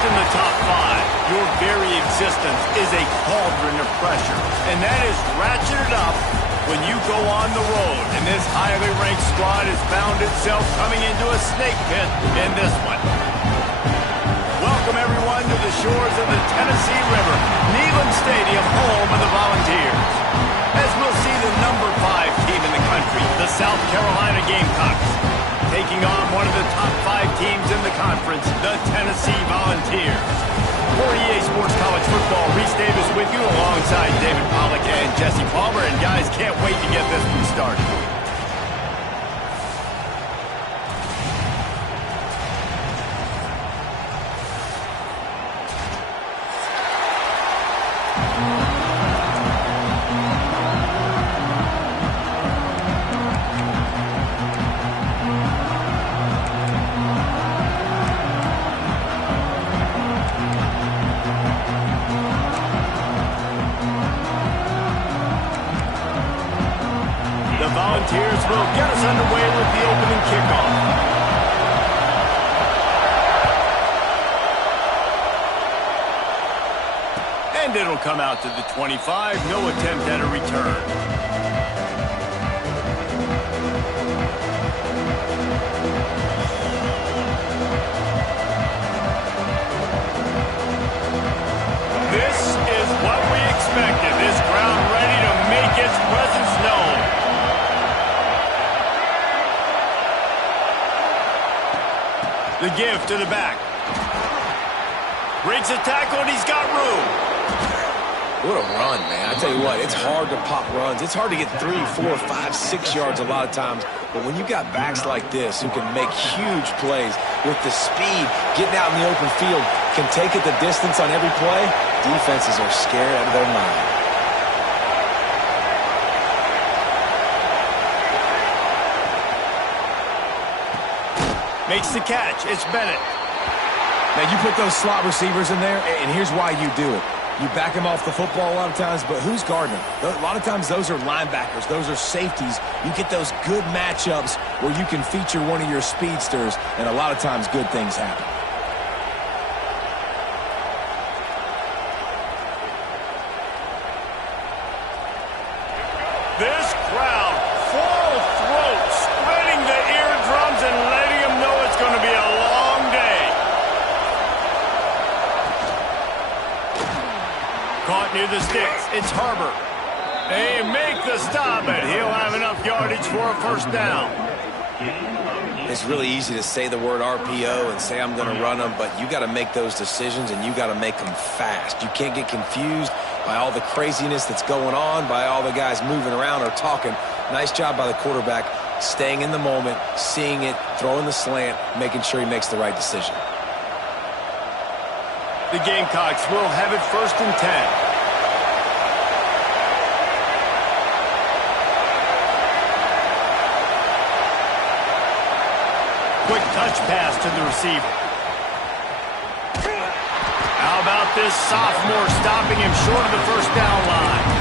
First in the top 5, your very existence is a cauldron of pressure, and that is ratcheted up when you go on the road, and this highly ranked squad has found itself coming into a snake pit in this one. Welcome, everyone, to the shores of the Tennessee River, Neyland Stadium, home of the Volunteers. As we'll see the number 5 team in the country, the South Carolina Gamecocks, taking on one of the top 5 teams in the conference, the Tennessee Volunteers. For EA Sports College Football, Reese Davis with you alongside David Pollack and Jesse Palmer. And guys, can't wait to get this one started. Volunteers will get us underway with the opening kickoff. And it'll come out to the 25. No attempt at a return. This is what we expected. This crowd ready to make its presence known. The give to the back. Breaks a tackle, and he's got room. What a run, man. I tell you what, it's hard to pop runs. It's hard to get 3, 4, 5, 6 yards a lot of times. But when you got backs like this who can make huge plays with the speed, getting out in the open field, can take it the distance on every play, defenses are scared out of their mind. Makes the catch. It's Bennett. Now, you put those slot receivers in there, and here's why you do it. You back them off the football a lot of times, but who's guarding them? A lot of times those are linebackers. Those are safeties. You get those good matchups where you can feature one of your speedsters, and a lot of times good things happen. This crowd, full throat, spreading the eardrums and letting them know it's going to be a long day. Caught near the sticks. It's Harbor. They make the stop, and he'll have enough yardage for a first down. It's really easy to say the word RPO and say I'm going to run them, but you got to make those decisions, and you got to make them fast. You can't get confused by all the craziness that's going on, by all the guys moving around or talking. Nice job by the quarterback, staying in the moment, seeing it, throwing the slant, making sure he makes the right decision. The Gamecocks will have it 1st and 10. Quick touch pass to the receiver. How about this sophomore stopping him short of the first down line?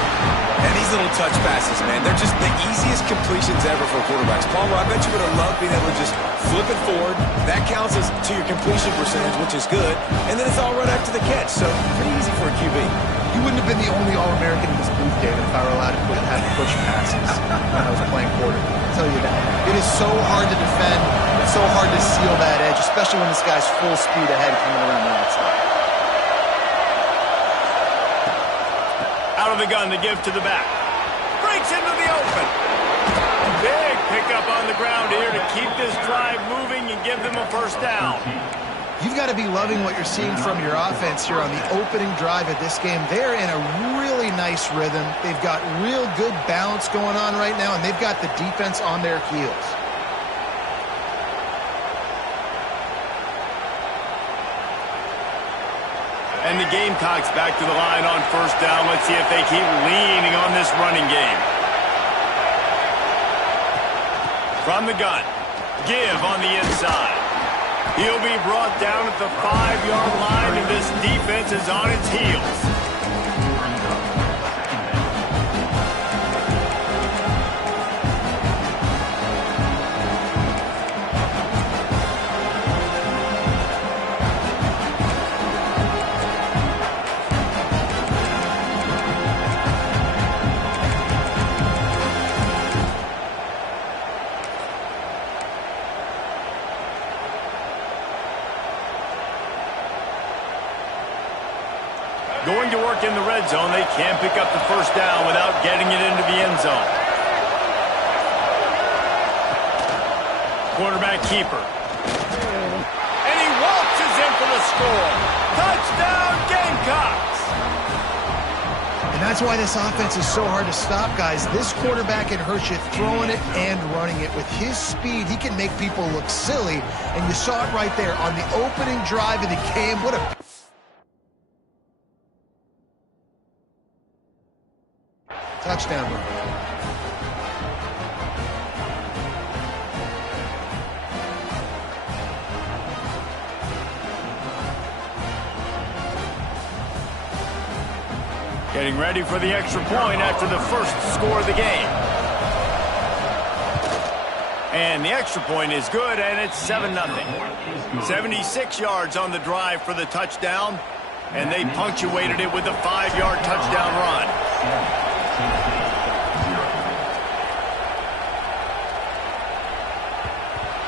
And these little touch passes, man, they're just the easiest completions ever for quarterbacks. Palmer, I bet you would have loved being able to just flip it forward. That counts as to your completion percentage, which is good. And then it's all right after the catch, so pretty easy for a QB. You wouldn't have been the only All-American in this booth, David, if I were allowed to have push passes when I was playing quarterback. I'll tell you that. It is so hard to defend. It's so hard to seal that edge, especially when this guy's full speed ahead coming around the outside. Out of the gun, the give to the back. Breaks into the open. Big pickup on the ground here to keep this drive moving and give them a first down. You've got to be loving what you're seeing from your offense here on the opening drive of this game. They're in a really nice rhythm. They've got real good balance going on right now, and they've got the defense on their heels. And the Gamecocks back to the line on first down. Let's see if they keep leaning on this running game. From the gun, give on the inside. He'll be brought down at the 5-yard line, and this defense is on its heels. Going to work in the red zone, they can't pick up the first down without getting it into the end zone. Quarterback keeper. And he waltzes in for the score. Touchdown, Gamecocks! And that's why this offense is so hard to stop, guys. This quarterback can hurt you throwing it and running it. With his speed, he can make people look silly. And you saw it right there on the opening drive of the game. What a touchdown run. Getting ready for the extra point after the first score of the game. And the extra point is good, and it's 7-0. 76 yards on the drive for the touchdown, and they punctuated it with a 5-yard touchdown run.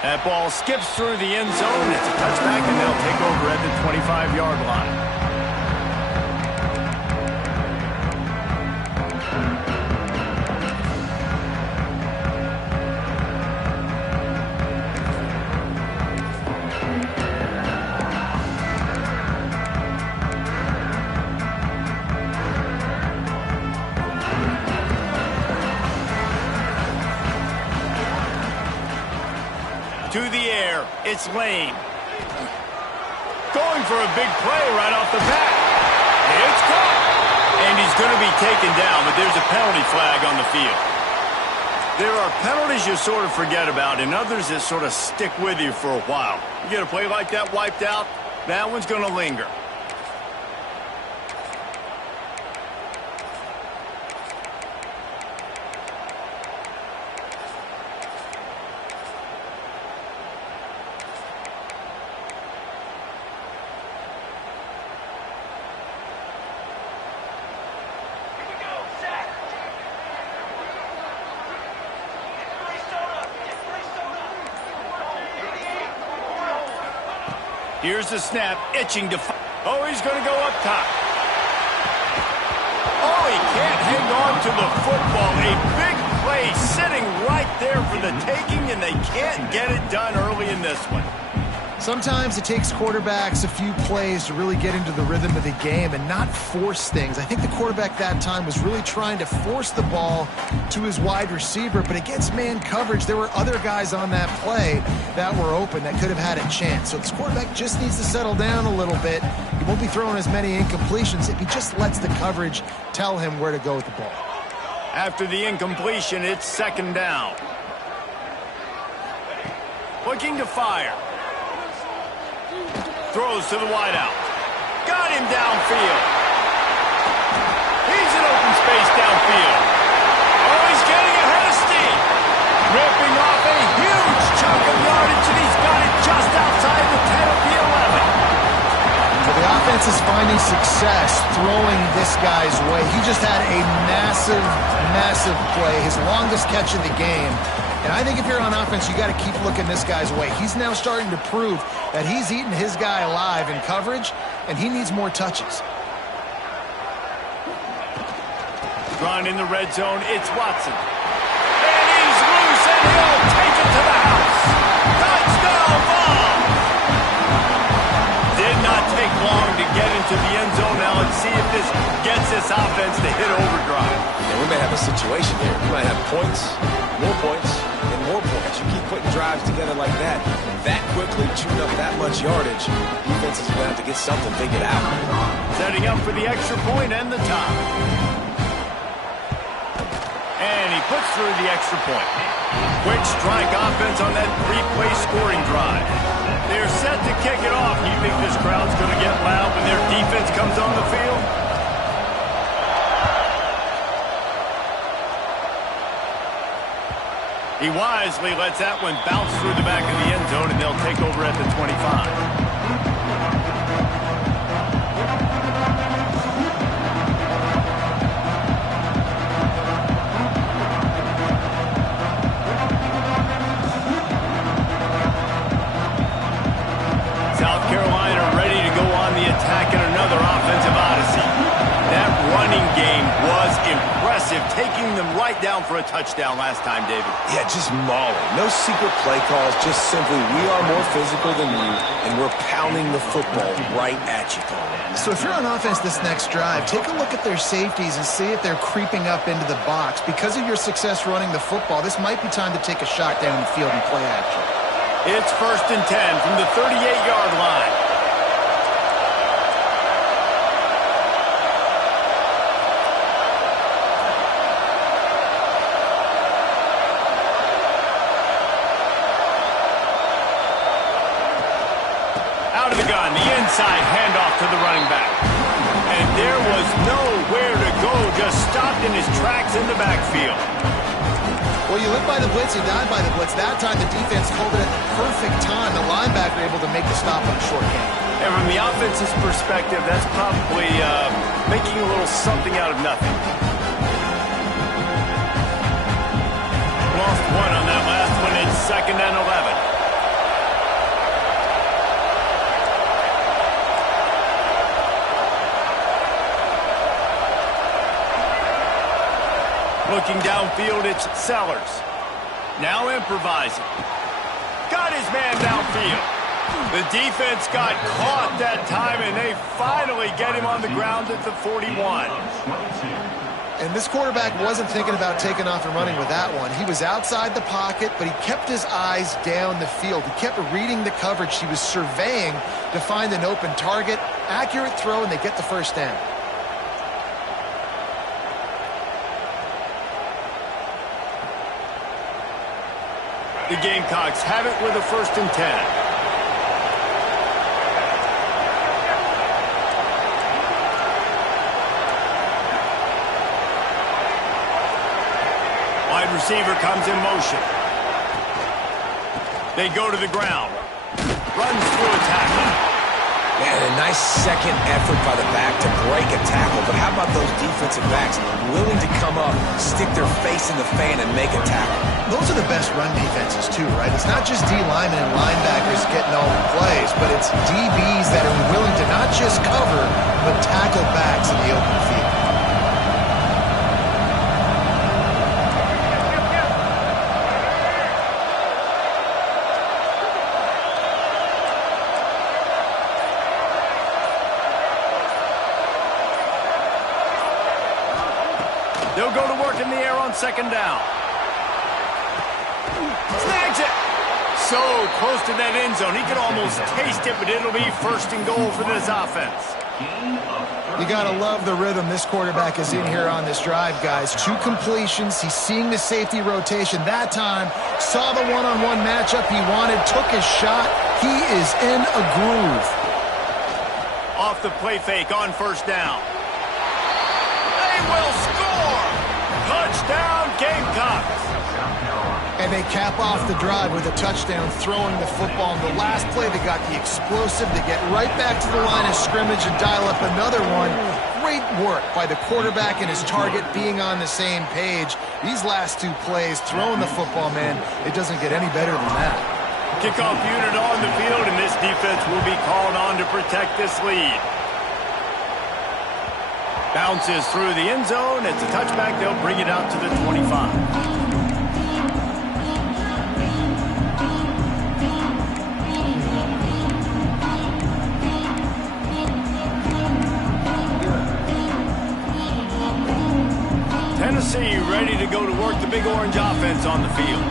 That ball skips through the end zone. It's a touchback, and they'll take over at the 25-yard line. To the air, it's Lane. Going for a big play right off the bat. It's caught. And he's going to be taken down, but there's a penalty flag on the field. There are penalties you sort of forget about and others that sort of stick with you for a while. You get a play like that wiped out, that one's going to linger. Here's the snap, itching to... Oh, he's going to go up top. Oh, he can't hang on to the football. A big play sitting right there for the taking, and they can't get it done early in this one. Sometimes it takes quarterbacks a few plays to really get into the rhythm of the game and not force things. I think the quarterback that time was really trying to force the ball to his wide receiver, but against man coverage, there were other guys on that play that were open that could have had a chance. So this quarterback just needs to settle down a little bit. He won't be throwing as many incompletions if he just lets the coverage tell him where to go with the ball. After the incompletion, it's second down. Looking to fire. Throws to the wideout. Got him downfield. He's in open space downfield. Oh, he's getting ahead of steam. Ripping off a huge chunk of yardage, and he's got it just outside the 10 of the 11. So the offense is finding success throwing this guy's way. He just had a massive, massive play, his longest catch of the game. And I think if you're on offense, you got to keep looking this guy's way. He's now starting to prove that he's eating his guy alive in coverage, and he needs more touches. Drawn in the red zone, it's Watson. And he's loose, and he'll take it to the house. Touchdown ball! Did not take long to get into the end zone. Now let's see if this gets this offense to hit overdrive. And we may have a situation here. We might have points, and more points. You keep putting drives together like that quickly, chewing up that much yardage, defense is going to have to get something figured out. Setting up for the extra point and the tie. And he puts through the extra point. Quick strike offense on that three-play scoring drive. They're set to kick it off. You think this crowd's going to get loud when their defense comes on the field? He wisely lets that one bounce through the back of the end zone, and they'll take over at the 25. South Carolina ready to go on the attack in another offensive odyssey. running game was impressive, taking them right down for a touchdown last time, David. Yeah, just mauling. No secret play calls, just simply we are more physical than you, and we're pounding the football right at you. So if you're on offense this next drive, take a look at their safeties and see if they're creeping up into the box. Because of your success running the football, this might be time to take a shot down the field and play action. It's 1st and 10 from the 38-yard line. Out of the gun, the inside handoff to the running back. And there was nowhere to go, just stopped in his tracks in the backfield. Well, you live by the blitz, you die by the blitz. That time the defense called it at the perfect time. The linebacker able to make the stop on a short gain. And from the offense's perspective, that's probably making a little something out of nothing. Lost one on that last one. It's 2nd and 11. Looking downfield, it's Sellers. Now improvising. Got his man downfield. The defense got caught that time, and they finally get him on the ground at the 41. And this quarterback wasn't thinking about taking off and running with that one. He was outside the pocket, but he kept his eyes down the field. He kept reading the coverage. He was surveying to find an open target. Accurate throw, and they get the first down. The Gamecocks have it with a 1st and 10. Wide receiver comes in motion. They go to the ground. Runs through a tackle. Man, a nice second effort by the back to break a tackle. But how about those defensive backs willing to come up, stick their face in the fan, and make a tackle? Those are the best run defenses, too, right? It's not just D linemen and linebackers getting all the plays, but it's DBs that are willing to not just cover, but tackle backs in the open field. They'll go to work in the air on 2nd down. Snags it. So close to that end zone. He could almost taste it, but it'll be 1st and goal for this offense. You got to love the rhythm this quarterback is in here on this drive, guys. 2 completions. He's seeing the safety rotation. That time, saw the one-on-one matchup he wanted, took his shot. He is in a groove. Off the play fake on 1st down. They will score! Touchdown, Gamecocks! And they cap off the drive with a touchdown, throwing the football. In the last play, they got the explosive to get right back to the line of scrimmage and dial up another one. Great work by the quarterback and his target being on the same page. These last 2 plays, throwing the football, man, it doesn't get any better than that. Kickoff unit on the field, and this defense will be called on to protect this lead. Bounces through the end zone. It's a touchback. They'll bring it out to the 25. Tennessee ready to go to work the Big Orange offense on the field.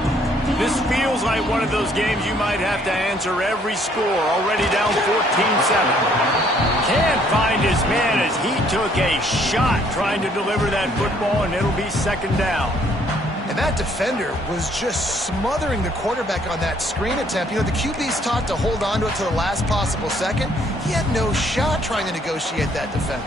This feels like one of those games you might have to answer every score. Already down 14-7. Can't find his man as he took a shot trying to deliver that football, and it'll be 2nd down. And that defender was just smothering the quarterback on that screen attempt. You know, the QB's taught to hold on to it to the last possible second. He had no shot trying to negotiate that defender.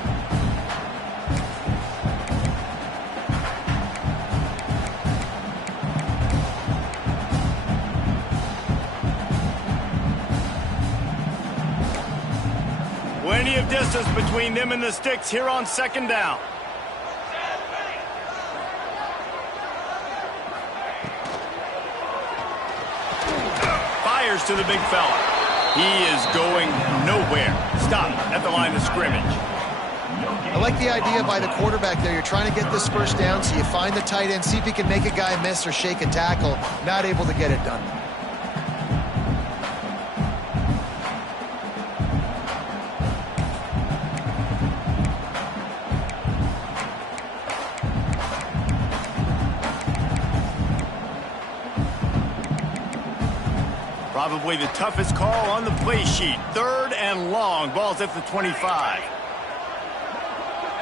Plenty of distance between them and the sticks here on 2nd down. Fires to the big fella. He is going nowhere. Stop at the line of scrimmage. I like the idea by the quarterback there. You're trying to get this first down, so you find the tight end, see if he can make a guy miss or shake a tackle. Not able to get it done. Probably the toughest call on the play sheet. 3rd and long. Ball's at the 25.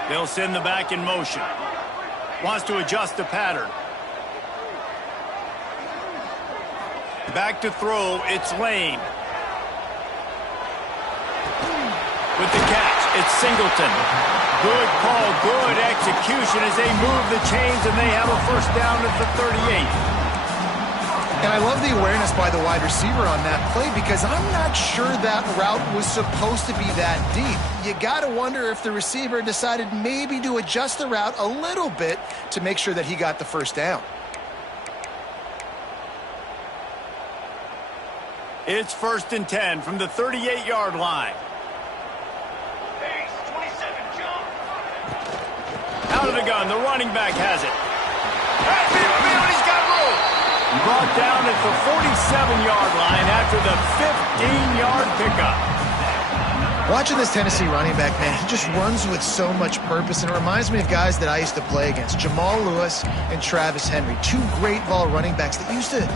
They'll send the back in motion. Wants to adjust the pattern. Back to throw. It's Lane. With the catch, it's Singleton. Good call, good execution as they move the chains and they have a first down at the 38. And I love the awareness by the wide receiver on that play because I'm not sure that route was supposed to be that deep. You got to wonder if the receiver decided maybe to adjust the route a little bit to make sure that he got the first down. It's 1st and 10 from the 38-yard line. Out of the gun, the running back has it. He's got room. Brought down at the 47-yard line after the 15-yard pickup. Watching this Tennessee running back, man, he just runs with so much purpose, and it reminds me of guys that I used to play against, Jamal Lewis and Travis Henry, 2 great ball running backs that used to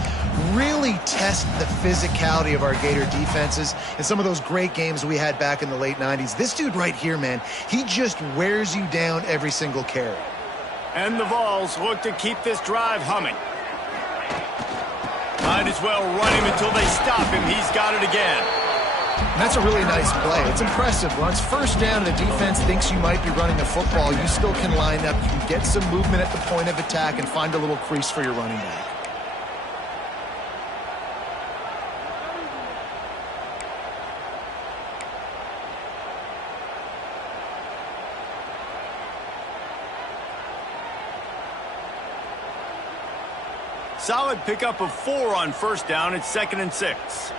really test the physicality of our Gator defenses in some of those great games we had back in the late 90s. This dude right here, man, he just wears you down every single carry. And the Vols look to keep this drive humming. Might as well run him until they stop him. He's got it again. And that's a really nice play. It's impressive. Once first down, the defense thinks you might be running the football. You still can line up. You can get some movement at the point of attack and find a little crease for your running back. Solid pickup of 4 on first down. It's 2nd and 6.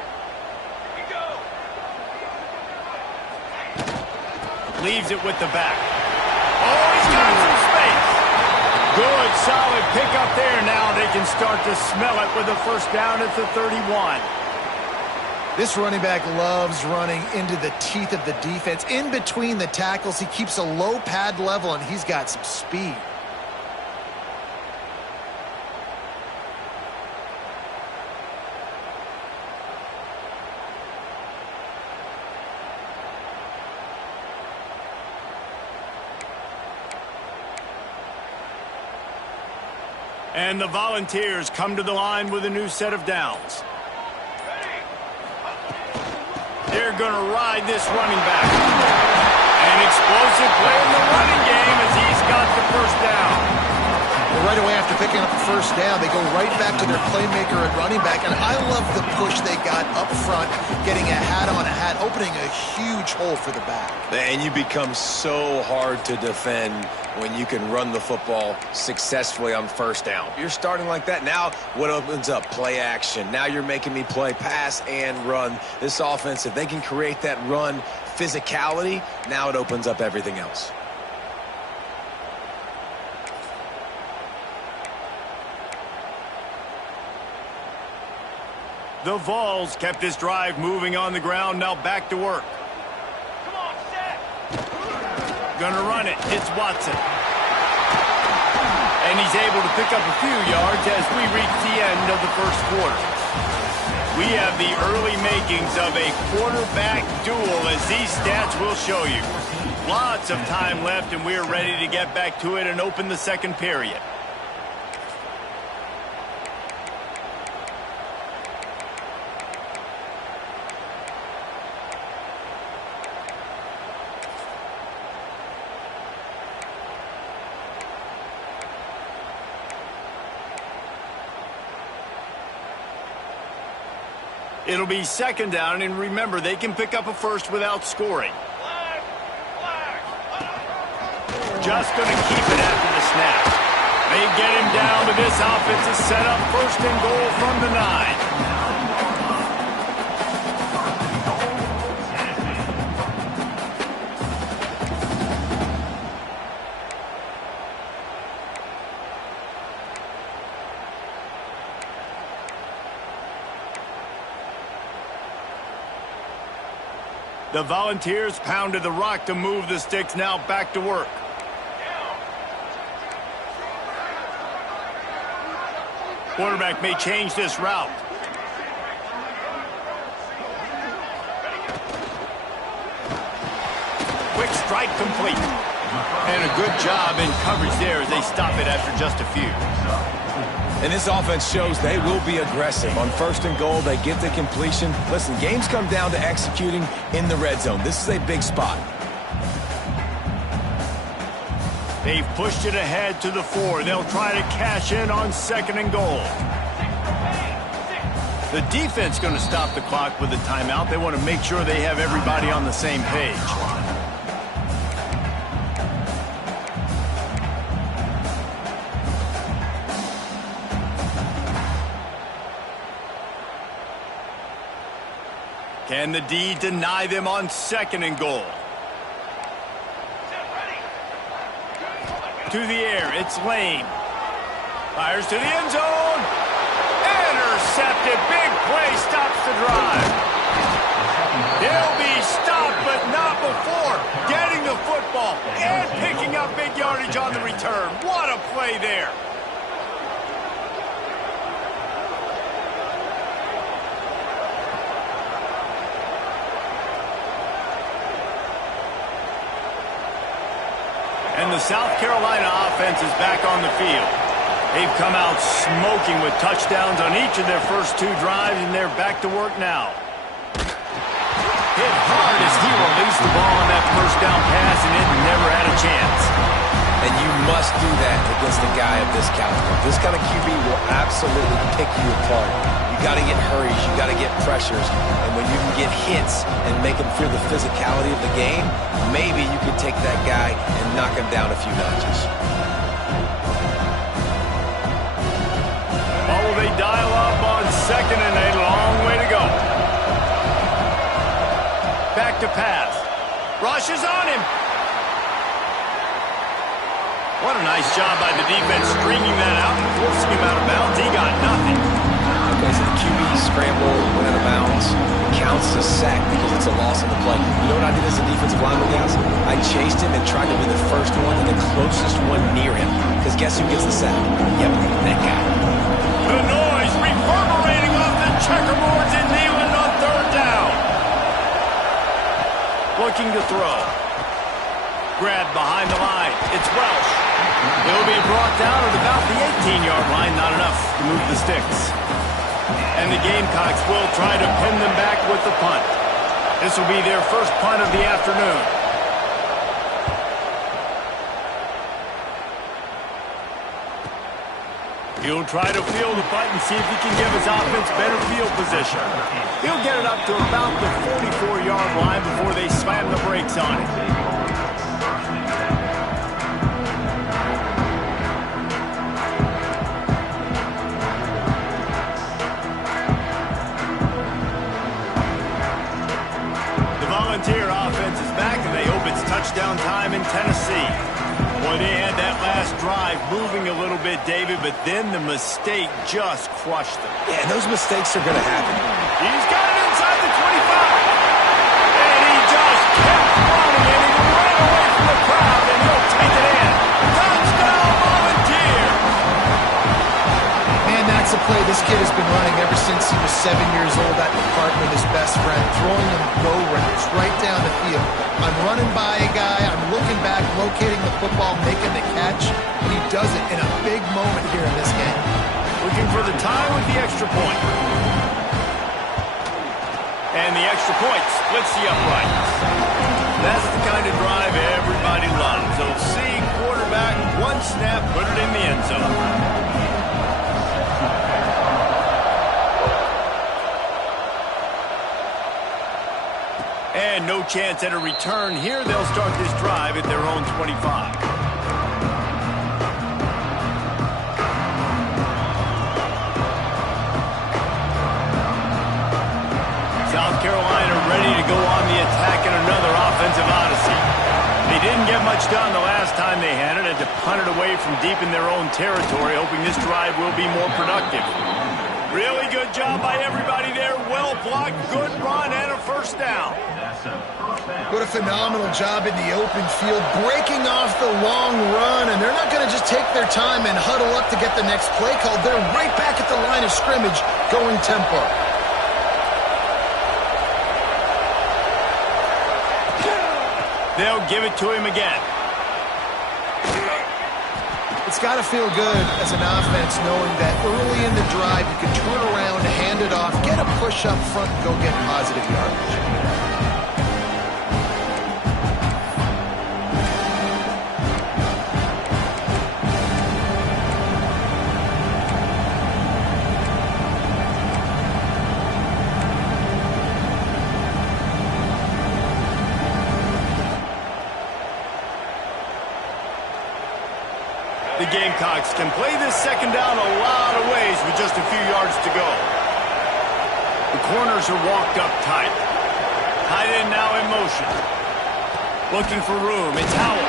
Leaves it with the back. Oh, he's got some space. Good, solid pickup there. Now they can start to smell it with a first down at the 31. This running back loves running into the teeth of the defense. In between the tackles, he keeps a low pad level, and he's got some speed. And the Volunteers come to the line with a new set of downs. They're going to ride this running back. An explosive play in the running game as he's got the first down. Well, right away after picking up the first down, they go right back to their playmaker at running back. And I love the push they got up front, getting a hat on a hat, opening a huge hole for the back. And you become so hard to defend when you can run the football successfully on first down. You're starting like that. Now what opens up? Play action. Now you're making me play pass and run. This offense, if they can create that run physicality, now it opens up everything else. The Vols kept this drive moving on the ground. Now back to work. Gonna run it. It's Watson. And he's able to pick up a few yards as we reach the end of the first quarter. We have the early makings of a quarterback duel, as these stats will show you. Lots of time left, and we're ready to get back to it and open the second period. It'll be second down, and remember, they can pick up a first without scoring. Just going to keep it after the snap. They get him down, but this offense is set up first and goal from the 9. The Volunteers pounded the rock to move the sticks, now back to work. Quarterback may change this route. Quick strike complete. And a good job in coverage there as they stop it after just a few. And this offense shows they will be aggressive. On 1st and goal, they get the completion. Listen, games come down to executing in the red zone. This is a big spot. They've pushed it ahead to the 4. They'll try to cash in on 2nd and goal. The defense going to stop the clock with a timeout. They want to make sure they have everybody on the same page. Can the D deny them on 2nd and goal? To the air, it's Lane. Fires to the end zone. Intercepted. Big play stops the drive. They'll be stopped, but not before getting the football and picking up big yardage on the return. What a play there. And the South Carolina offense is back on the field. They've come out smoking with touchdowns on each of their first 2 drives, and they're back to work now. Hit hard as he released the ball on that first down pass, and it never had a chance. And you must do that against a guy of this caliber. This kind of QB will absolutely pick you apart. You got to get hurries, you got to get pressures, and when you can get hits and make him feel the physicality of the game, maybe you can take that guy and knock him down a few notches. Oh, will they dial up on 2nd and a long way to go. Back to pass. Rush is on him. What a nice job by the defense stringing that out and forcing him out of bounds. He got nothing. Okay, so the QB scramble, went out of bounds, counts as a sack because it's a loss in the play. You know what I did as a defensive lineman, guys? I chased him and tried to be the first one and the closest one near him. Because guess who gets the sack? Yep, that guy. The noise reverberating off the checkerboards in Neyland on 3rd down. Looking to throw. Grab behind the line. It's Welsh. He'll be brought down at about the 18-yard line. Not enough to move the sticks. And the Gamecocks will try to pin them back with the punt. This will be their first punt of the afternoon. He'll try to field the punt and see if he can give his offense better field position. He'll get it up to about the 44-yard line before they slam the brakes on it. Volunteer offense is back, and they hope it's touchdown time in Tennessee. Boy, they had that last drive moving a little bit, David, but then the mistake just crushed them. Yeah, those mistakes are going to happen. He's got it inside the 25. And he just kept running, and he ran away from the crowd, and he'll take it in. Touchdown, Volunteer! Man, that's a play this kid has been running ever since he was 7 years old at the park with his best friend, throwing them go routes right down the field. I'm running by a guy, I'm looking back, locating the football, making the catch, and he does it in a big moment here in this game. Looking for the tie with the extra point. And the extra point splits the uprights. That's the kind of drive everybody loves. They'll see quarterback, one snap, put it in the end zone. And no chance at a return here. They'll start this drive at their own 25. South Carolina ready to go on the attack in another offensive odyssey. They didn't get much done the last time they had it. Had to punt it away from deep in their own territory, hoping this drive will be more productive. Really good job by everybody there. Well blocked, good run, and a first down. What a phenomenal job in the open field, breaking off the long run, and they're not going to just take their time and huddle up to get the next play called. They're right back at the line of scrimmage, going tempo. They'll give it to him again. It's got to feel good as an offense knowing that early in the drive you can turn around, hand it off, get a push up front, and go get positive yardage. The Gamecocks can play this second down a lot of ways with just a few yards to go. The corners are walked up tight. Tight end now in motion. Looking for room. It's Howell.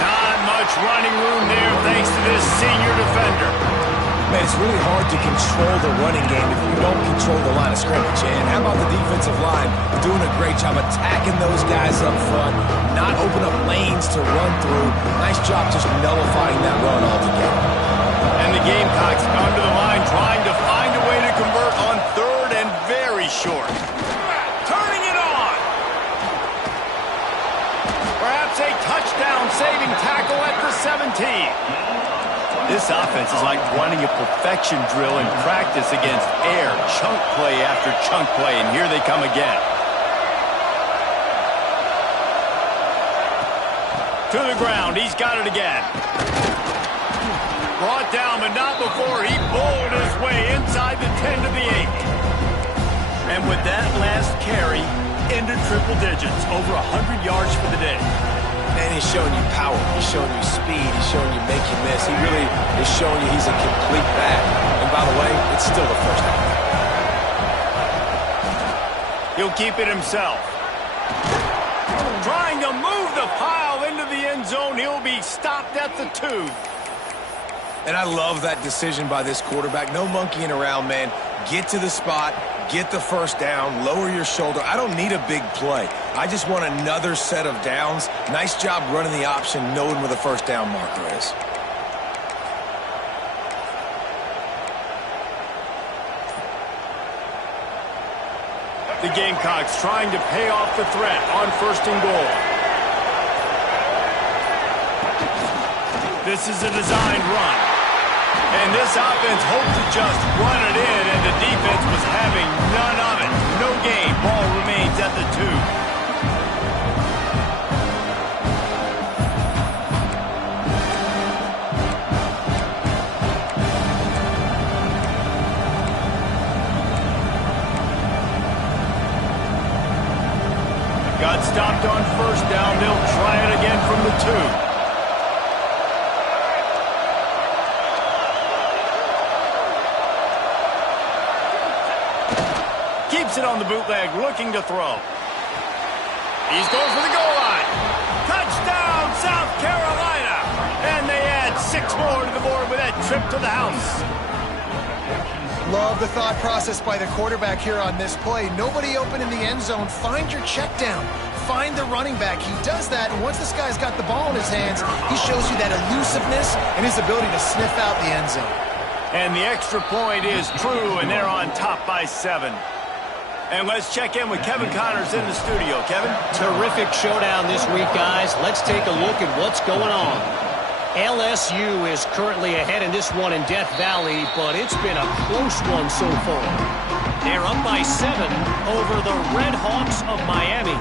Not much running room there thanks to this senior defender. Man, it's really hard to control the running game if you don't control the line of scrimmage. And how about the defensive line doing a great job attacking those guys up front, not open up lanes to run through. Nice job just nullifying that run altogether. And the Gamecocks under the line trying to find a way to convert on third and very short. Turning it on. Perhaps a touchdown-saving tackle at the 17. This offense is like running a perfection drill in practice against air, chunk play after chunk play, and here they come again. To the ground, he's got it again. Brought down, but not before he bowled his way inside the 10 to the 8. And with that last carry, into triple digits, over 100 yards for the day. Man, he's showing you power. He's showing you speed. He's showing you make you miss. He really is showing you he's a complete back. And by the way, it's still the first down. He'll keep it himself. Trying to move the pile into the end zone. He'll be stopped at the 2. And I love that decision by this quarterback. No monkeying around, man. Get to the spot, get the first down, lower your shoulder. I don't need a big play. I just want another set of downs. Nice job running the option, knowing where the first down marker is. The Gamecocks trying to pay off the threat on first and goal. This is a designed run. And this offense hoped to just run it in, and the defense was having none of it. No gain. Ball remains at the 2. Got stopped on first down. They'll try it again from the 2. Keeps it on the bootleg, looking to throw. He's going for the goal line. Touchdown, South Carolina! And they add 6 more to the board with that trip to the house. Love the thought process by the quarterback here on this play. Nobody open in the end zone. Find your check down. Find the running back. He does that, and once this guy's got the ball in his hands, he shows you that elusiveness and his ability to sniff out the end zone. And the extra point is true, and they're on top by 7. And let's check in with Kevin Connors in the studio. Kevin? Terrific showdown this week, guys. Let's take a look at what's going on. LSU is currently ahead in this one in Death Valley, but it's been a close one so far. They're up by 7 over the Red Hawks of Miami.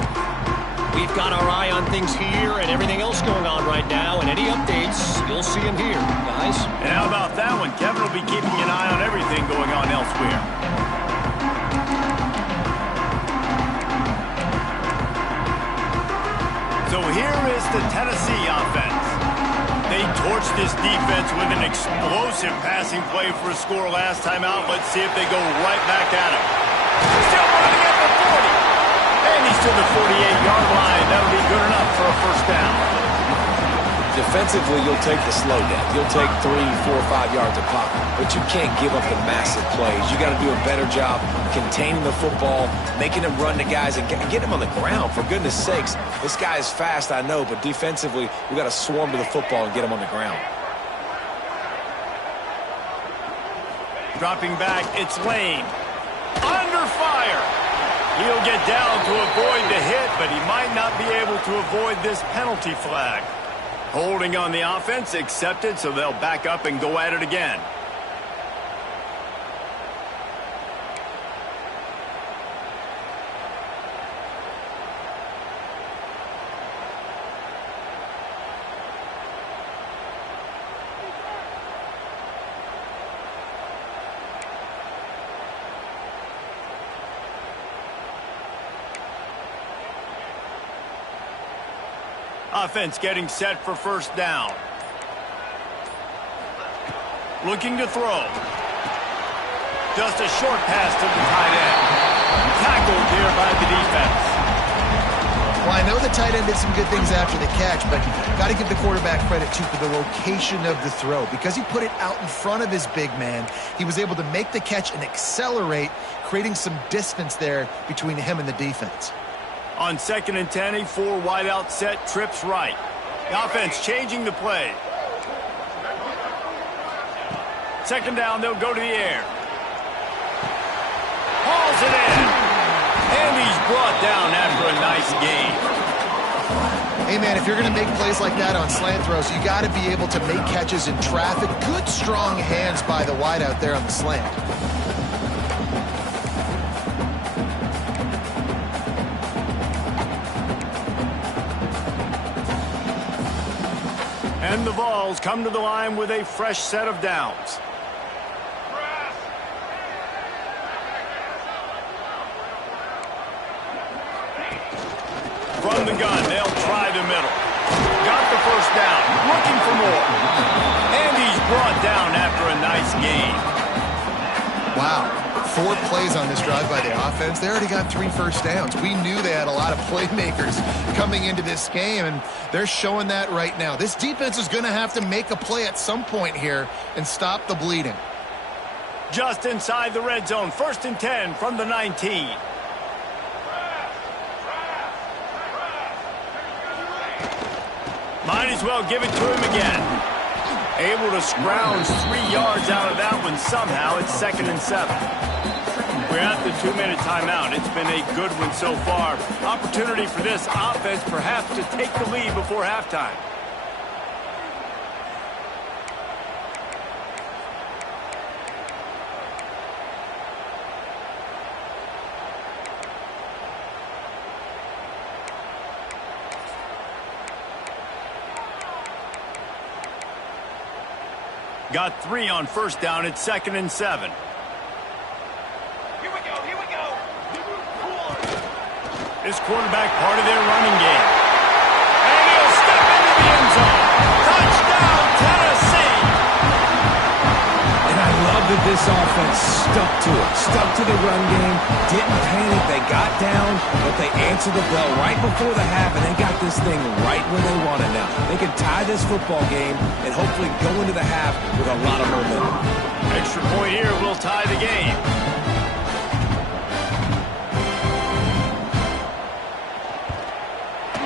We've got our eye on things here and everything else going on right now, and any updates, you'll see them here, guys. And how about that one? Kevin will be keeping an eye on everything going on elsewhere. So here is the Tennessee offense. They torched this defense with an explosive passing play for a score last time out. Let's see if they go right back at him. Still running at the 40. And he's to the 48-yard line. That'll be good enough for a first down. Defensively, you'll take the slow down. You'll take 3, 4, 5 yards a pop, but you can't give up the massive plays. You got to do a better job containing the football, making them run to guys, and get them on the ground. For goodness sakes, this guy is fast, I know, but defensively, we got to swarm to the football and get him on the ground. Dropping back, it's Lane. Under fire. He'll get down to avoid the hit, but he might not be able to avoid this penalty flag. Holding on the offense, accepted, so they'll back up and go at it again. Offense getting set for first down. Looking to throw. Just a short pass to the tight end. Tackled here by the defense. Well, I know the tight end did some good things after the catch, but got to give the quarterback credit, too, for the location of the throw. Because he put it out in front of his big man, he was able to make the catch and accelerate, creating some distance there between him and the defense. On 2nd and 10, a 4 wide out set, trips right. The offense changing the play. 2nd down, they'll go to the air. Hauls it in. And he's brought down after a nice gain. Hey, man, if you're going to make plays like that on slant throws, you got to be able to make catches in traffic. Good, strong hands by the wide out there on the slant. And the Vols come to the line with a fresh set of downs. From the gun, they'll try the middle. Got the first down, looking for more. And he's brought down after a nice gain. Wow. 4 plays on this drive by the offense. They already got 3 first downs. We knew they had a lot of playmakers coming into this game, and they're showing that right now. This defense is going to have to make a play at some point here and stop the bleeding. Just inside the red zone, 1st and 10 from the 19. Might as well give it to him again. Able to scrounge 3 yards out of that one somehow. It's 2nd and 7. We're at the 2-minute timeout. It's been a good one so far. Opportunity for this offense perhaps to take the lead before halftime. Got 3 on first down. It's 2nd and 7. This quarterback part of their running game. And he'll step into the end zone. Touchdown, Tennessee! And I love that this offense stuck to it. Stuck to the run game. Didn't panic. They got down, but they answered the bell right before the half, and they got this thing right where they want it now. They can tie this football game and hopefully go into the half with a lot of momentum. Extra point here will tie the game.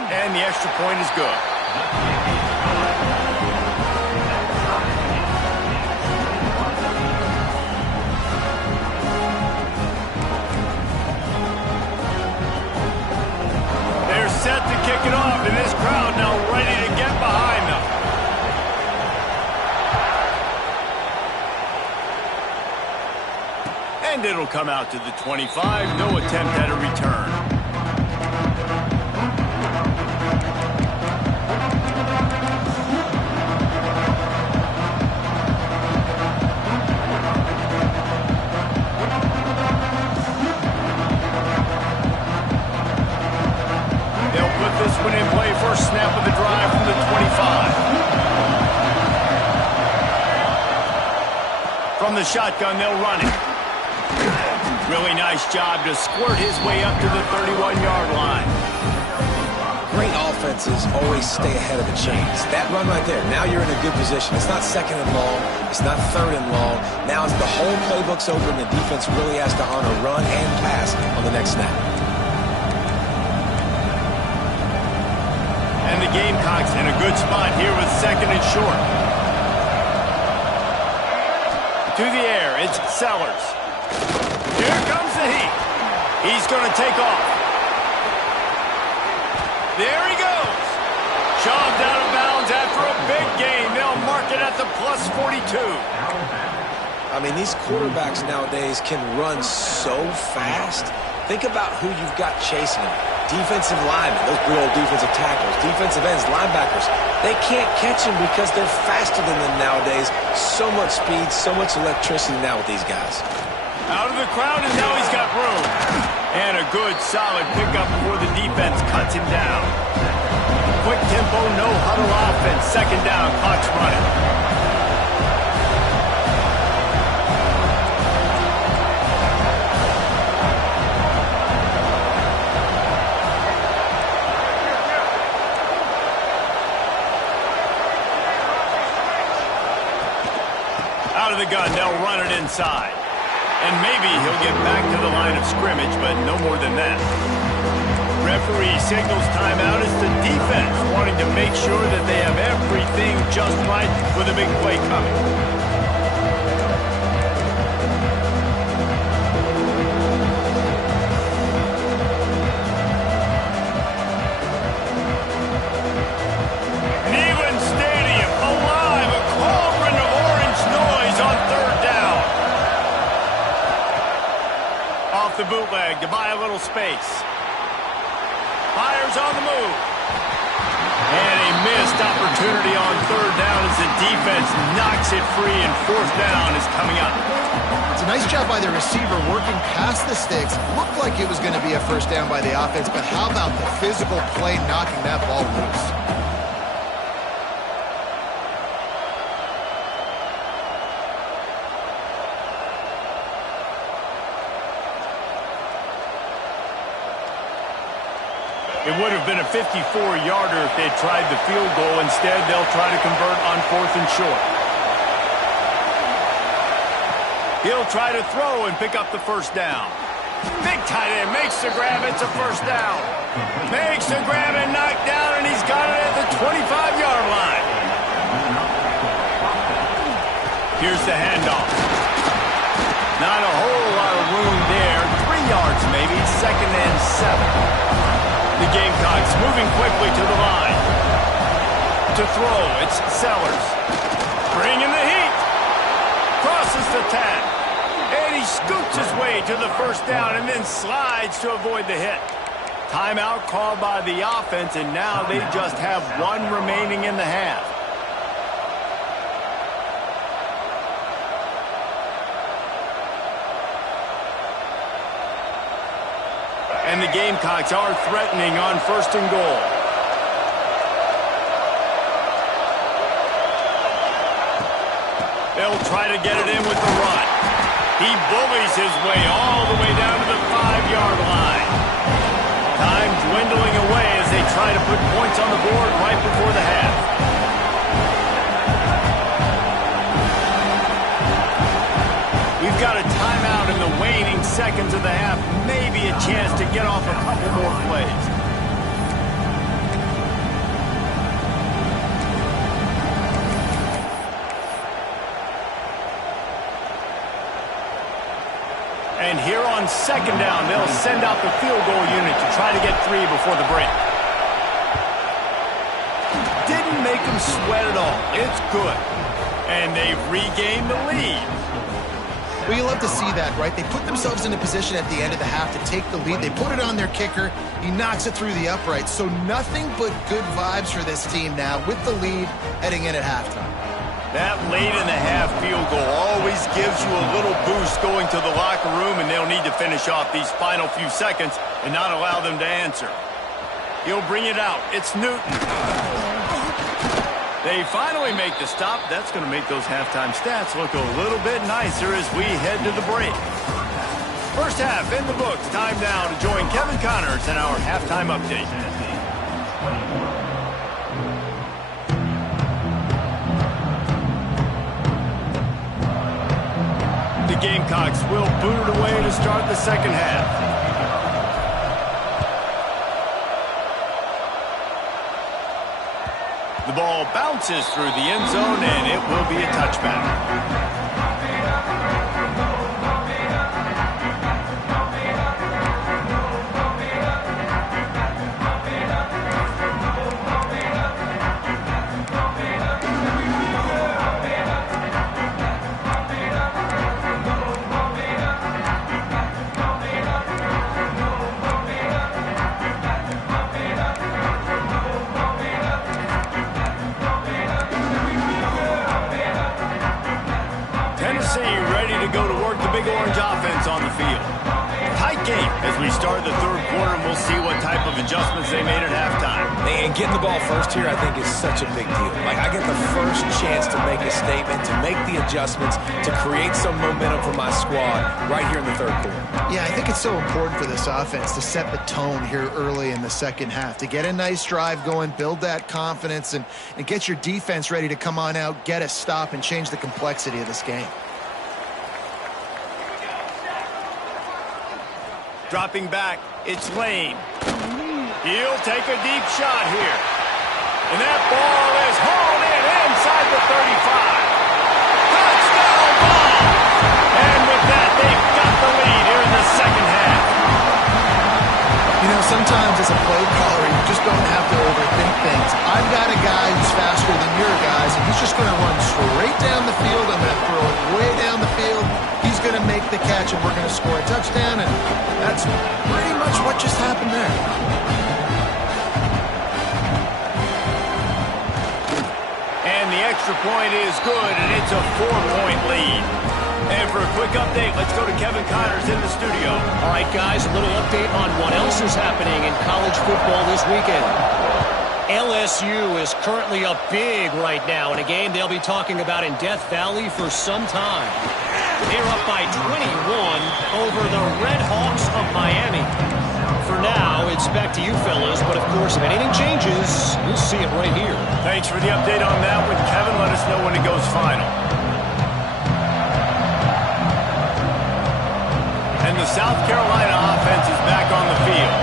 And the extra point is good. They're set to kick it off, and this crowd now ready to get behind them. And it'll come out to the 25. No attempt at a return. Snap of the drive from the 25. From the shotgun, they'll run it. Really nice job to squirt his way up to the 31-yard line. Great offenses always stay ahead of the chains. That run right there, now you're in a good position. It's not second and long. It's not third and long. Now it's the whole playbook's open. The defense really has to honor run and pass on the next snap. And the Gamecocks in a good spot here with second and short. To the air, it's Sellers. Here comes the heat. He's going to take off. There he goes. Shoved out of bounds after a big gain. They'll mark it at the plus 42. I mean, these quarterbacks nowadays can run so fast. Think about who you've got chasing them. Defensive linemen, those big old defensive tackles, defensive ends, linebackers. They can't catch them because they're faster than them nowadays. So much speed, so much electricity now with these guys. Out of the crowd, and now he's got room. And a good, solid pickup before the defense cuts him down. Quick tempo, no huddle offense. Second down, clock's running. Out of the gun, they'll run it inside. And maybe he'll get back to the line of scrimmage, but no more than that. Referee signals timeout as the defense wanting to make sure that they have everything just right with a big play coming. The bootleg to buy a little space. Fires on the move. And a missed opportunity on third down as the defense knocks it free and fourth down is coming up. It's a nice job by the receiver working past the sticks. Looked like it was going to be a first down by the offense, but how about the physical play knocking that ball loose? It would have been a 54-yarder if they'd tried the field goal. Instead, they'll try to convert on fourth and short. He'll try to throw and pick up the first down. Big tight end makes the grab. It's a first down. Makes the grab and knocked down, and he's got it at the 25-yard line. Here's the handoff. Not a whole lot of room there. 3 yards maybe. Second and 7. The Gamecocks moving quickly to the line. To throw, it's Sellers. Bringing the heat. Crosses the 10. And he scoots his way to the first down and then slides to avoid the hit. Timeout called by the offense, and now they just have one remaining in the half. And the Gamecocks are threatening on first and goal. They'll try to get it in with the run. He bullies his way all the way down to the 5-yard line. Time dwindling away as they try to put points on the board right before the half. We've got a timeout in the waning seconds of the half. Maybe a chance to get off a couple more plays. And here on second down, they'll send out the field goal unit to try to get 3 before the break. Didn't make them sweat at all. It's good. And they've regained the lead. Well, you love to see that, right? They put themselves in a position at the end of the half to take the lead. They put it on their kicker. He knocks it through the uprights. So nothing but good vibes for this team now with the lead heading in at halftime. That late in the half field goal always gives you a little boost going to the locker room, and they'll need to finish off these final few seconds and not allow them to answer. He'll bring it out. It's Newton. They finally make the stop. That's going to make those halftime stats look a little bit nicer as we head to the break. First half in the books. Time now to join Kevin Connors in our halftime update. Gamecocks will boot it away to start the second half. The ball bounces through the end zone, and it will be a touchback. Orange offense on the field. Tight game as we start the third quarter, and we'll see what type of adjustments they made at halftime. And getting the ball first here, I think, is such a big deal. Like, I get the first chance to make a statement, to make the adjustments, to create some momentum for my squad right here in the third quarter. Yeah, I think it's so important for this offense to set the tone here early in the second half, to get a nice drive going, build that confidence, and get your defense ready to come on out, get a stop, and change the complexity of this game. Dropping back, it's Lane. He'll take a deep shot here. And that ball is hauled in inside the 35. Touchdown ball! And with that, they've got the lead here in the second half. You know, sometimes as a play caller, you just don't have to overthink things. I've got a guy who's faster than your guys, and he's just going to run straight down the field. I'm going to throw it way down the field. He's going to make the catch, and we're going to score a touchdown, and that's pretty much what just happened there. And the extra point is good, and it's a 4-point lead. And for a quick update, let's go to Kevin Connors in the studio. All right, guys, a little update on what else is happening in college football this weekend. LSU is currently up big right now in a game they'll be talking about in Death Valley for some time. They're up by 21 over the Red Hawks of Miami. For now, it's back to you fellas, but of course, if anything changes, you'll see it right here. Thanks for the update on that one, Kevin. Let us know when it goes final. And the South Carolina offense is back on the field.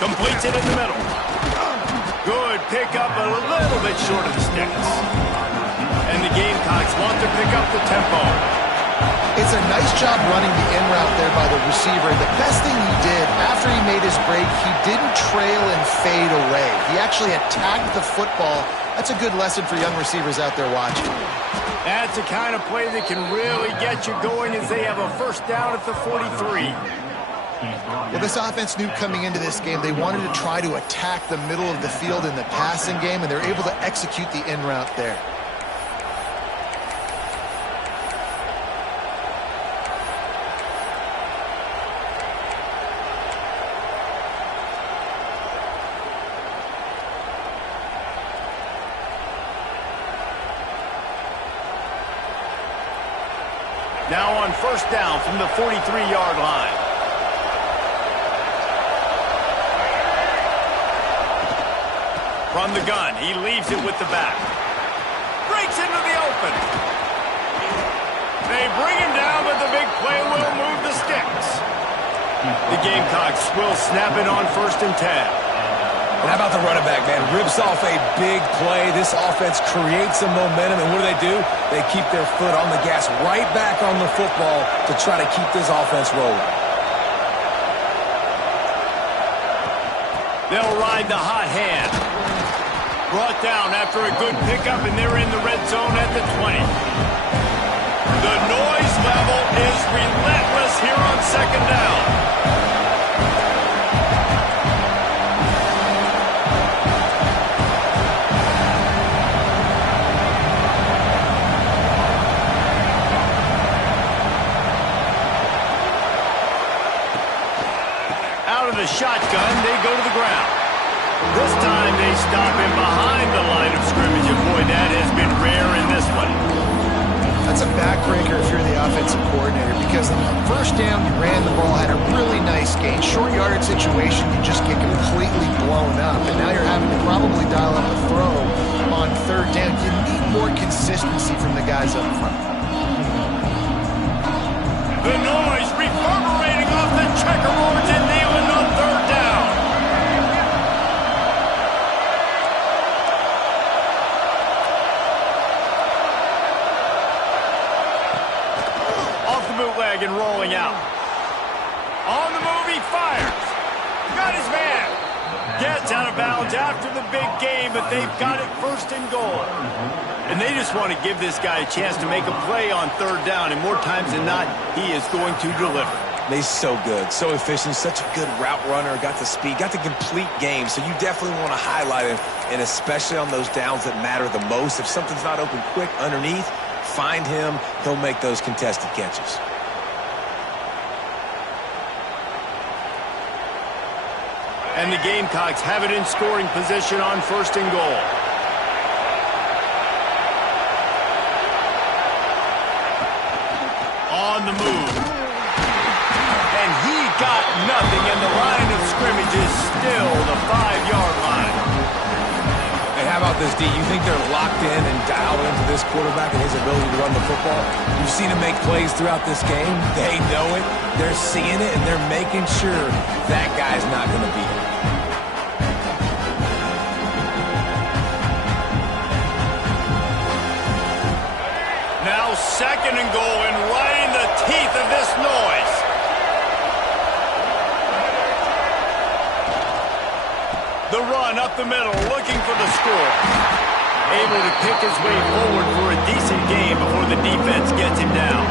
Completes it in the middle. Good pickup, a little bit short of the sticks. And the Gamecocks want to pick up the tempo. It's a nice job running the in route there by the receiver. The best thing he did after he made his break, he didn't trail and fade away. He actually attacked the football. That's a good lesson for young receivers out there watching. That's the kind of play that can really get you going as they have a first down at the 43. Well, this offense knew coming into this game they wanted to try to attack the middle of the field in the passing game, and they're able to execute the in route there. Now on first down from the 43-yard line. From the gun, he leaves it with the back. Breaks into the open. They bring him down, but the big play will move the sticks. The Gamecocks will snap it on 1st and 10. And how about the running back, man? Rips off a big play. This offense creates some momentum, and what do? They keep their foot on the gas, right back on the football to try to keep this offense rolling. They'll ride the hot hand. Brought down after a good pickup, and they're in the red zone at the 20. The noise level is relentless here on 2nd down. Out of the shotgun, they go to the ground. This time they stop him behind the line of scrimmage, and boy, that has been rare in this one. That's a backbreaker if you're the offensive coordinator, because on first down you ran the ball, had a really nice gain. Short yardage situation, you just get completely blown up, and now you're having to probably dial up a throw on third down. You need more consistency from the guys up front. The noise reverberating off the checkerboards and kneeling on third down. Off the bootleg and rolling out. On the move, he fires. Got his man. Gets out of bounds after the big game, but they've got it first and goal. And they just want to give this guy a chance to make a play on third down, and more times than not, he is going to deliver. He's so good, so efficient, such a good route runner, got the speed, got the complete game, so you definitely want to highlight him, and especially on those downs that matter the most. If something's not open quick underneath, find him, he'll make those contested catches. And the Gamecocks have it in scoring position on first and goal. On the move. And he got nothing, and the line of scrimmage is still the 5-yard line. Hey, how about this, D? You think they're locked in and dialed into this quarterback and his ability to run the football? You've seen him make plays throughout this game. They know it. They're seeing it, and they're making sure that guy's not going to beat him. Now second and goal, and right in the teeth of this noise. The run up the middle, looking for the score. Able to pick his way forward for a decent game before the defense gets him down.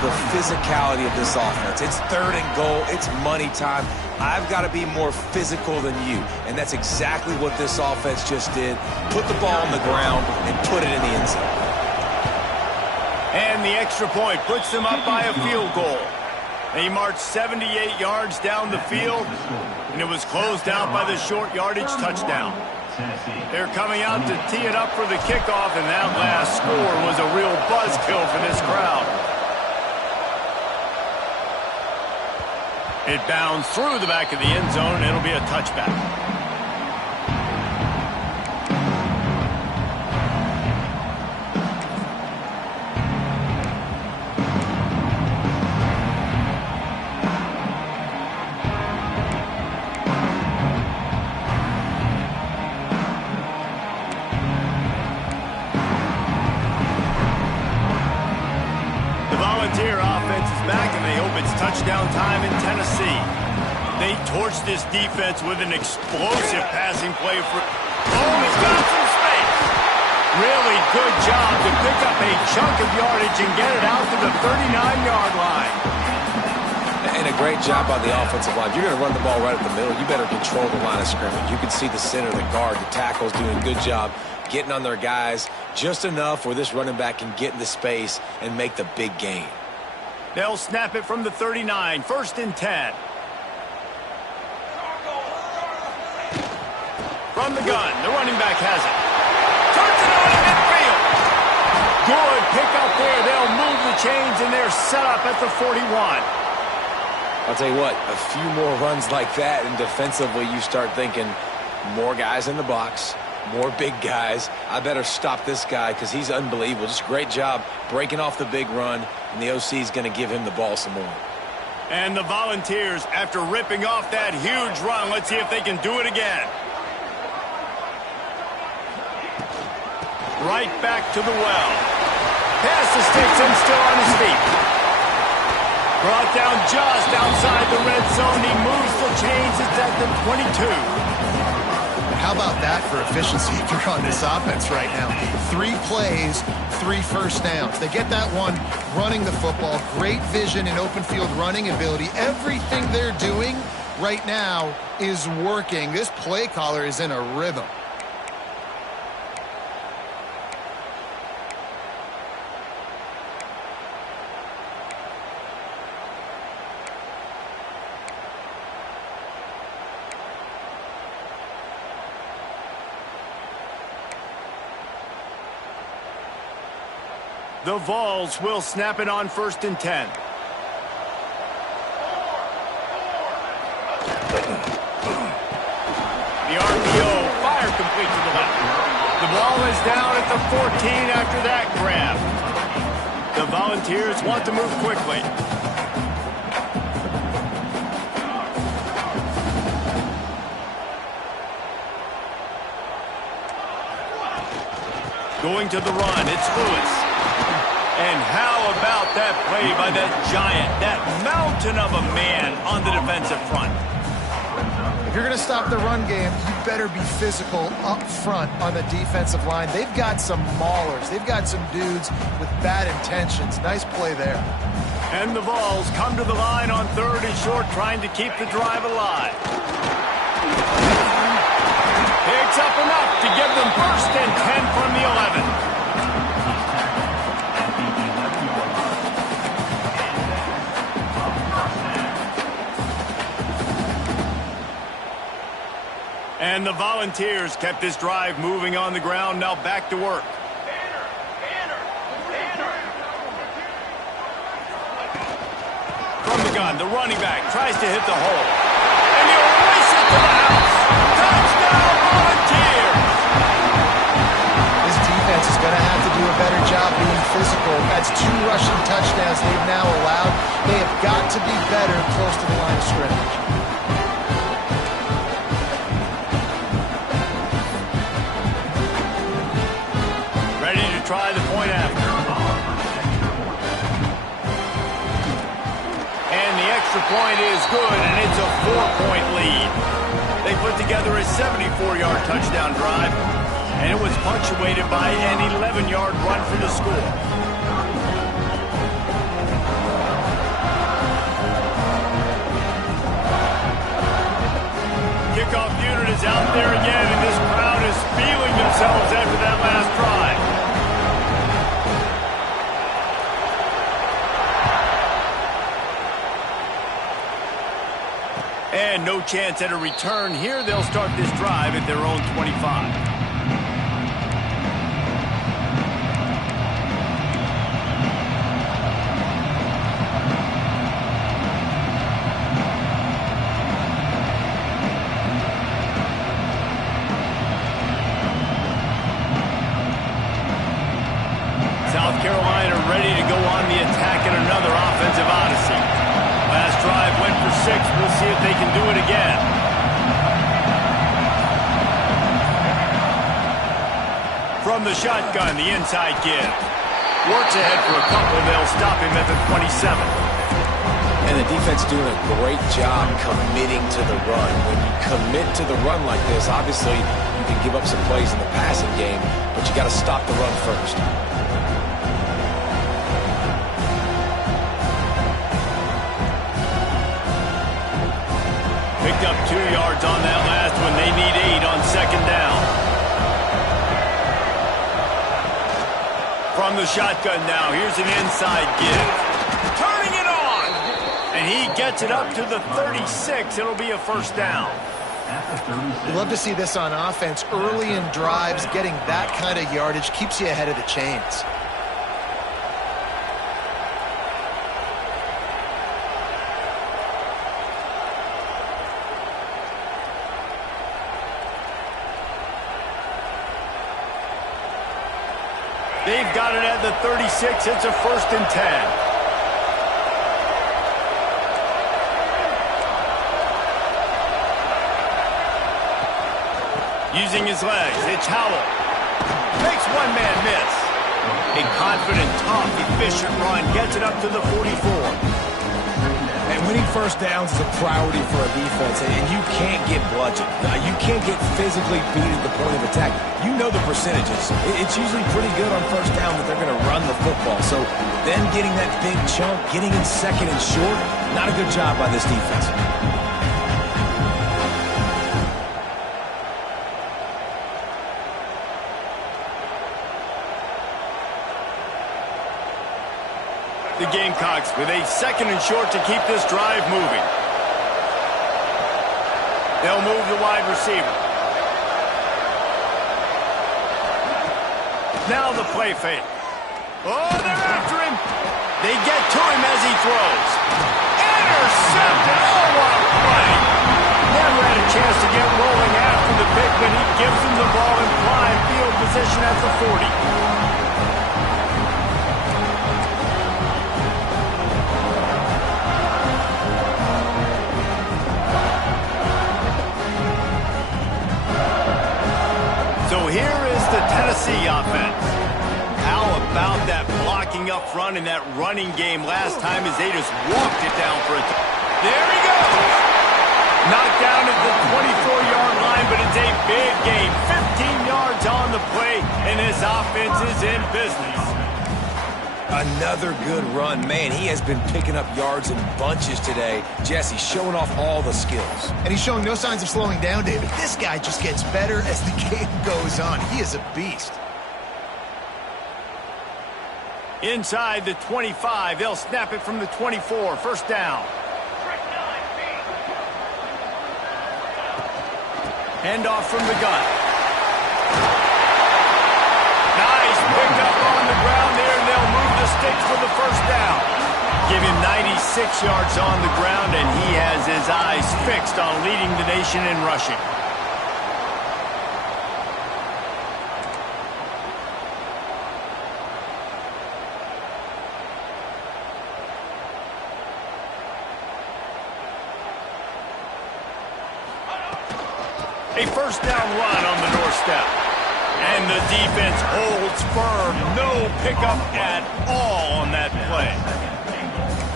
The physicality of this offense. It's third and goal. It's money time. I've got to be more physical than you. And that's exactly what this offense just did. Put the ball on the ground and put it in the end zone. And the extra point puts them up by a field goal. They marched 78 yards down the field, and it was closed out by the short yardage touchdown. They're coming out to tee it up for the kickoff, and that last score was a real buzzkill for this crowd. It bounds through the back of the end zone, and it'll be a touchback. Touchdown time in Tennessee. They torched this defense with an explosive passing play. He's got some space. Really good job to pick up a chunk of yardage and get it out to the 39-yard line. And a great job by the offensive line. If you're going to run the ball right up the middle, you better control the line of scrimmage. You can see the center, the guard, the tackles doing a good job getting on their guys just enough where this running back can get into space and make the big gain. They'll snap it from the 39, first and 10. From the gun, the running back has it. Turns it on in midfield. Good pick up there. They'll move the chains, and they're set up at the 41. I'll tell you what, a few more runs like that, and defensively you start thinking more guys in the box, more big guys. I better stop this guy because he's unbelievable. Just a great job breaking off the big run, and the OC is going to give him the ball some more. And the Volunteers, after ripping off that huge run, let's see if they can do it again. Right back to the well. Pass to Stinson, still on his feet. Brought down just outside the red zone. He moves the chains. It's at the 22. How How about that for efficiency if you're on this offense right now? 3 plays, 3 first downs. They get that one running the football, great vision and open field running ability. Everything they're doing right now is working. This play caller is in a rhythm. The Vols will snap it on 1st and 10. The RPO, fire complete to the left. The ball is down at the 14 after that grab. The Volunteers want to move quickly. Going to the run, it's Lewis. And how about that play by that giant, that mountain of a man on the defensive front? If you're going to stop the run game, you better be physical up front on the defensive line. They've got some maulers. They've got some dudes with bad intentions. Nice play there. And the Vols come to the line on 3rd and short, trying to keep the drive alive. Picks up enough to give them 1st and 10 from the 11. And the Volunteers kept this drive moving on the ground. Now back to work. From the gun, the running back tries to hit the hole. And he'll race it to the house. Touchdown, Volunteers! This defense is going to have to do a better job being physical. That's 2 rushing touchdowns they've now allowed. They have got to be better close to the line of scrimmage. Try the point after. And the extra point is good, and it's a 4-point lead. They put together a 74-yard touchdown drive, and it was punctuated by an 11-yard run for the score. Kickoff unit is out there again, and this crowd is feeling themselves after that last drive. And no chance at a return here. They'll start this drive at their own 25. South Carolina ready to go on the attack in another offensive odyssey. Last drive went for 6. We'll see if they can do it again. From the shotgun, the inside give. Works ahead for a couple. They'll stop him at the 27. And the defense doing a great job committing to the run. When you commit to the run like this, obviously you can give up some plays in the passing game, but you got to stop the run first. Picked up 2 yards on that last one. They need 8 on 2nd down. From the shotgun now, here's an inside give. Turning it on! And he gets it up to the 36. It'll be a 1st down. You love to see this on offense. Early in drives, getting that kind of yardage keeps you ahead of the chains. They've got it at the 36. It's a 1st and 10. Using his legs, it's Howell. Makes one man miss. A confident, tough, efficient run gets it up to the 44. And Winning first downs is a priority for a defense, and you can't get bludgeoned. You can't get physically beat at the point of attack. You know the percentages. It's usually pretty good on first down that they're going to run the football. So then getting that big chunk, getting in second and short, not a good job by this defense. The Gamecocks with a second and short to keep this drive moving. They'll move the wide receiver. Now the play fake. Oh, they're after him. They get to him as he throws. Intercepted. Oh, what a play. Never had a chance to get rolling after the pick, but he gives him the ball in prime field position at the 40. So here is the Tennessee offense. How about that blocking up front in that running game last time as they just walked it down for a There he goes. Knocked down at the 24-yard line, but it's a big game. 15 yards on the play, and this offense is in business. Another good run. Man, he has been picking up yards in bunches today. Jesse showing off all the skills. And he's showing no signs of slowing down, David. This guy just gets better as the game goes on. He is a beast. Inside the 25, they'll snap it from the 24. First down. Handoff from the gun. Nice pickup on the ground there, and they'll move the sticks for the first down. Give him 96 yards on the ground, and he has his eyes fixed on leading the nation in rushing. A first down run on the doorstep. And the defense holds firm. No pickup at all on that play.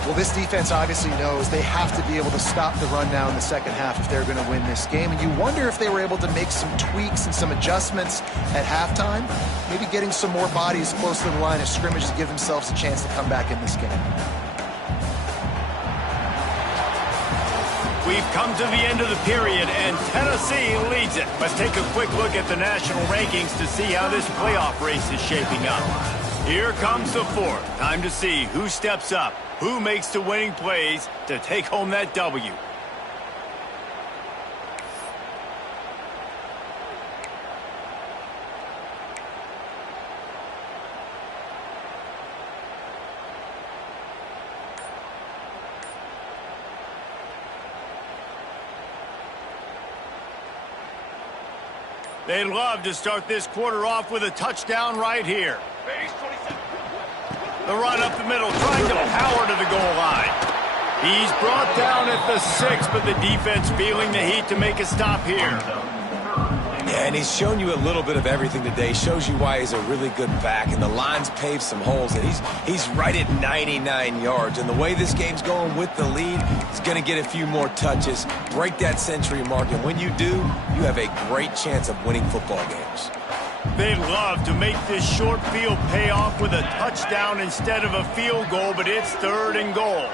Well, this defense obviously knows they have to be able to stop the run now in the second half if they're going to win this game. And you wonder if they were able to make some tweaks and some adjustments at halftime. Maybe getting some more bodies close to the line of scrimmage to give themselves a chance to come back in this game. We've come to the end of the period, and Tennessee leads it. Let's take a quick look at the national rankings to see how this playoff race is shaping up. Here comes the fourth. Time to see who steps up, who makes the winning plays to take home that W. They'd love to start this quarter off with a touchdown right here. The run up the middle, trying to power to the goal line. He's brought down at the 6, but the defense feeling the heat to make a stop here. Yeah, and he's shown you a little bit of everything today. Shows you why he's a really good back, and the line's paved some holes, and he's right at 99 yards. And the way this game's going with the lead, he's going to get a few more touches, break that century mark, and when you do, you have a great chance of winning football games. They'd love to make this short field pay off with a touchdown instead of a field goal, but it's 3rd and goal.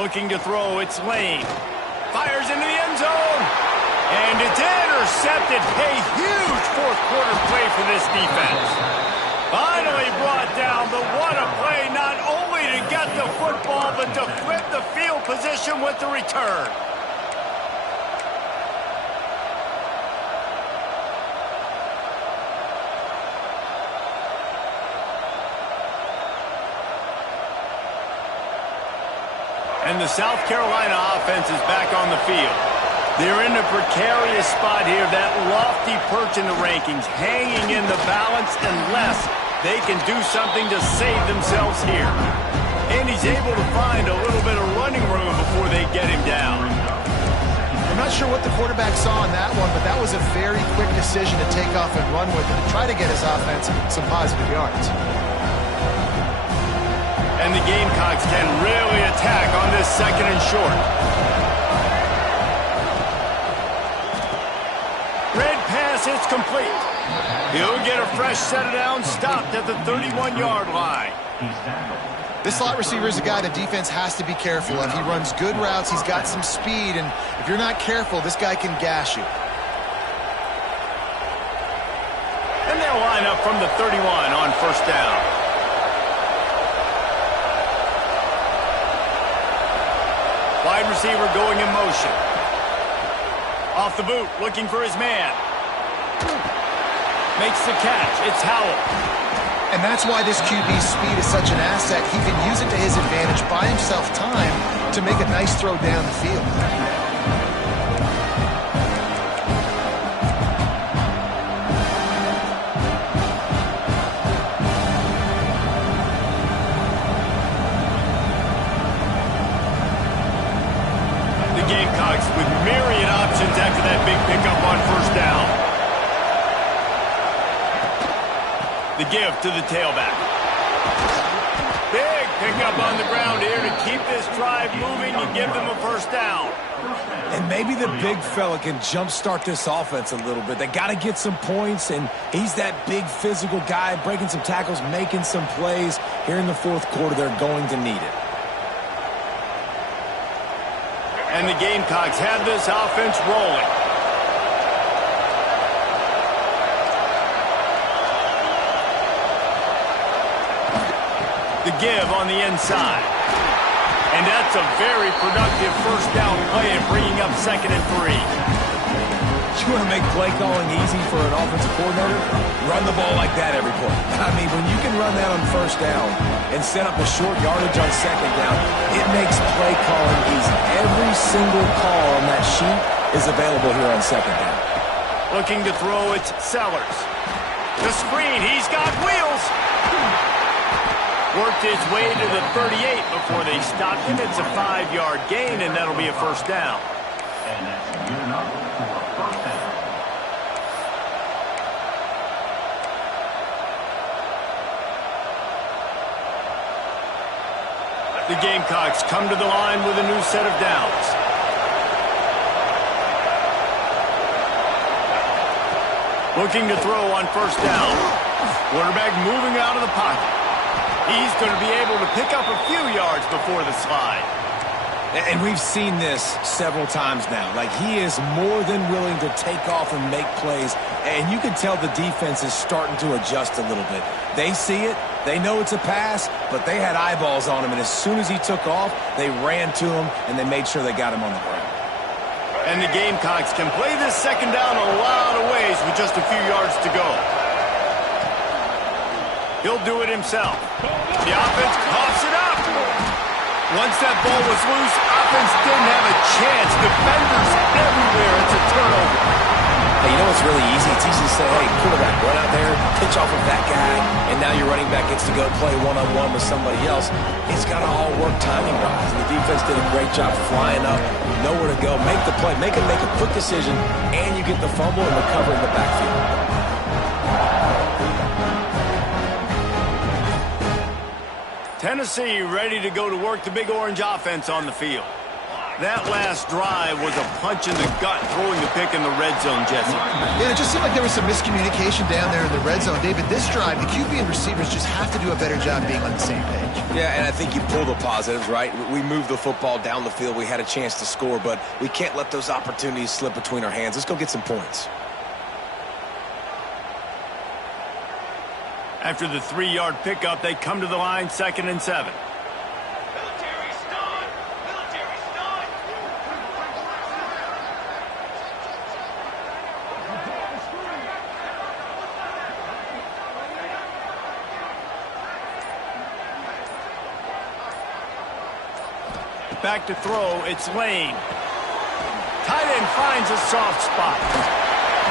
Looking to throw, it's Lane. Fires into the end zone. And it's intercepted. A huge fourth-quarter play for this defense. Finally brought down, but what a play, not only to get the football, but to flip the field position with the return. And the South Carolina offense is back on the field. They're in a precarious spot here, that lofty perch in the rankings, hanging in the balance unless they can do something to save themselves here. And he's able to find a little bit of running room before they get him down. I'm not sure what the quarterback saw on that one, but that was a very quick decision to take off and run with it to try to get his offense some positive yards. And the Gamecocks can really attack on this 2nd and short. Red pass, it's complete. He'll get a fresh set of downs, stopped at the 31-yard line. This slot receiver is a guy the defense has to be careful of. He runs good routes, he's got some speed, and if you're not careful, this guy can gash you. And they'll line up from the 31 on 1st down. Wide receiver going in motion. Off the boot, looking for his man. Makes the catch. It's Howell. And that's why this QB's speed is such an asset. He can use it to his advantage, buy himself time to make a nice throw down the field. The Gamecocks with myriad options after that big pickup on 1st down. The give to the tailback. Big pickup on the ground here to keep this drive moving and give them a 1st down. And maybe the big fella can jumpstart this offense a little bit. They got to get some points, and he's that big physical guy, breaking some tackles, making some plays. Here in the 4th quarter, they're going to need it. And the Gamecocks have this offense rolling. The give on the inside. And that's a very productive 1st down play and bringing up 2nd and 3. You want to make play calling easy for an offensive coordinator? Run the ball like that every play. I mean, when you can run that on 1st down and set up a short yardage on 2nd down, it makes play calling easy. Every single call on that sheet is available here on 2nd down. Looking to throw, it's Sellers. The screen, he's got wheels. Worked his way to the 38 before they stopped him. It's a 5-yard gain, and that'll be a 1st down. And that's your number for 1st down. The Gamecocks come to the line with a new set of downs. Looking to throw on 1st down. Quarterback moving out of the pocket. He's going to be able to pick up a few yards before the slide. And we've seen this several times now. Like, he is more than willing to take off and make plays. And you can tell the defense is starting to adjust a little bit. They see it. They know it's a pass, but they had eyeballs on him. And as soon as he took off, they ran to him, and they made sure they got him on the ground. And the Gamecocks can play this 2nd down a lot of ways with just a few yards to go. He'll do it himself. The offense coughs it up. Once that ball was loose, offense didn't have a chance. Defenders everywhere. It's a turnover. Hey, you know what's really easy? It's easy to say, hey, quarterback, run out there, pitch off of that guy, and now your running back gets to go play one-on-one with somebody else. It's got to all work timing-wise. The defense did a great job flying up, nowhere to go. Make the play, make a quick decision, and you get the fumble and recover in the backfield. Tennessee ready to go to work the Big Orange offense on the field. That last drive was a punch in the gut, throwing the pick in the red zone, Jesse. Yeah, it just seemed like there was some miscommunication down there in the red zone. David, this drive, the QB and receivers just have to do a better job being on the same page. Yeah, and I think you pull the positives, right? We moved the football down the field. We had a chance to score, but we can't let those opportunities slip between our hands. Let's go get some points. After the 3-yard pickup, they come to the line, 2nd and 7. Back to throw, it's Lane. Tight end finds a soft spot.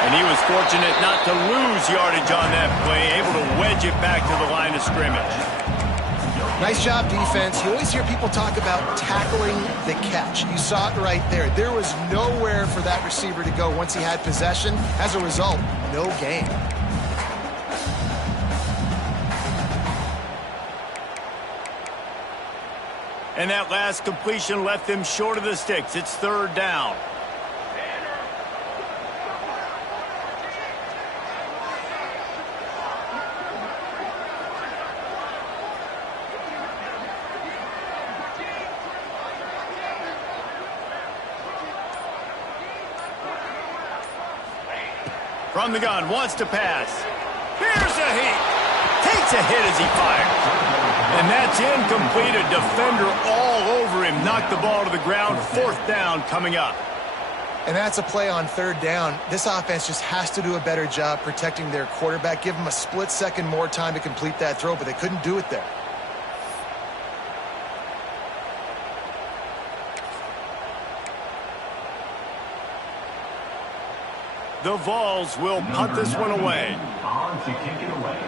And he was fortunate not to lose yardage on that play, able to wedge it back to the line of scrimmage. Nice job, defense. You always hear people talk about tackling the catch. You saw it right there. There was nowhere for that receiver to go once he had possession. As a result, no gain. And that last completion left them short of the sticks. It's third down. From the gun, wants to pass. Here's a heat. Takes a hit as he fires. And that's incomplete. A defender all over him. Knocked the ball to the ground. Fourth down coming up. And that's a play on third down. This offense just has to do a better job protecting their quarterback. Give him a split second more time to complete that throw, but they couldn't do it there. The Vols will punt this one away. On to kick it away.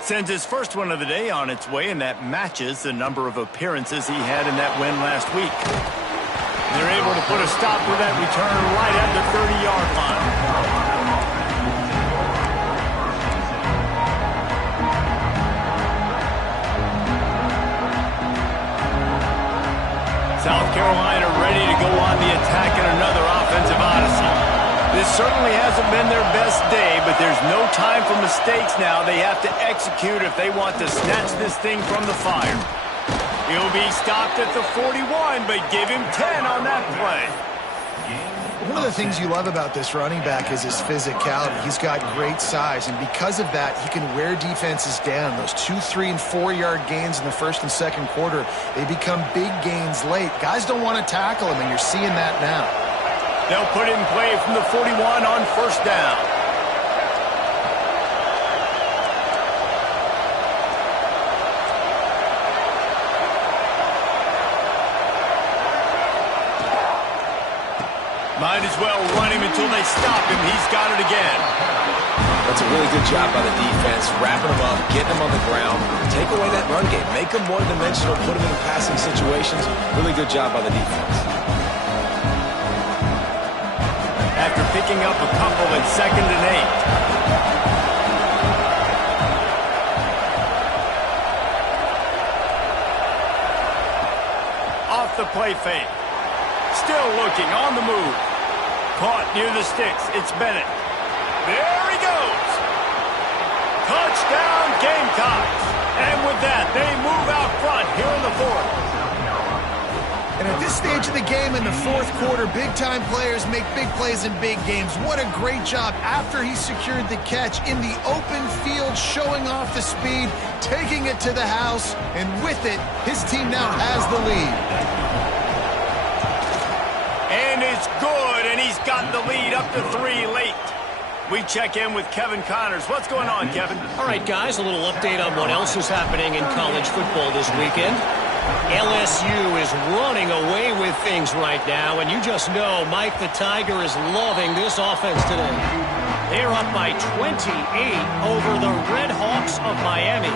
Sends his first one of the day on its way, and that matches the number of appearances he had in that win last week. They're able to put a stop with that return right at the 30-yard line. South Carolina ready to go on the attack in another offensive odyssey. This certainly hasn't been their best day, but there's no time for mistakes now. They have to execute if they want to snatch this thing from the fire. He'll be stopped at the 41, but give him 10 on that play. One of the things you love about this running back is his physicality. He's got great size, and because of that, he can wear defenses down. Those 2, 3, and 4-yard gains in the first and second quarter, they become big gains late. Guys don't want to tackle him, and you're seeing that now. They'll put it in play from the 41 on first down. Might as well run him until they stop him. He's got it again. That's a really good job by the defense, wrapping him up, getting him on the ground. Take away that run game. Make him one-dimensional, put him in passing situations. Really good job by the defense. After picking up a couple at 2nd and 8. Off the play fake. Still looking, on the move. Caught near the sticks. It's Bennett. There he goes. Touchdown, Gamecocks. And with that, they move out front here in the fourth. And at this stage of the game in the fourth quarter, big-time players make big plays in big games. What a great job after he secured the catch in the open field, showing off the speed, taking it to the house, and with it, his team now has the lead. And it's good, and he's got the lead up to 3 late. We check in with Kevin Connors. What's going on, Kevin? All right, guys, a little update on what else is happening in college football this weekend. LSU is running away with things right now, and you just know Mike the Tiger is loving this offense today. They're up by 28 over the Red Hawks of Miami.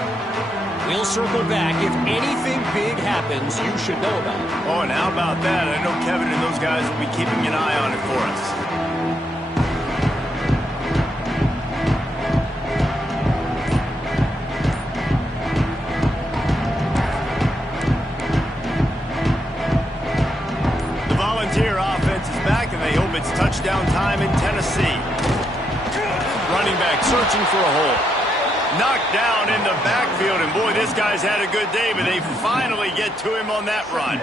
We'll circle back. If anything big happens, you should know about it. Oh, and how about that? I know Kevin and those guys will be keeping an eye on it for us. The Volunteer offense is back, and they hope it's touchdown time in Tennessee. Running back searching for a hole. Knocked down in the backfield, and boy, this guy's had a good day, but they finally get to him on that run.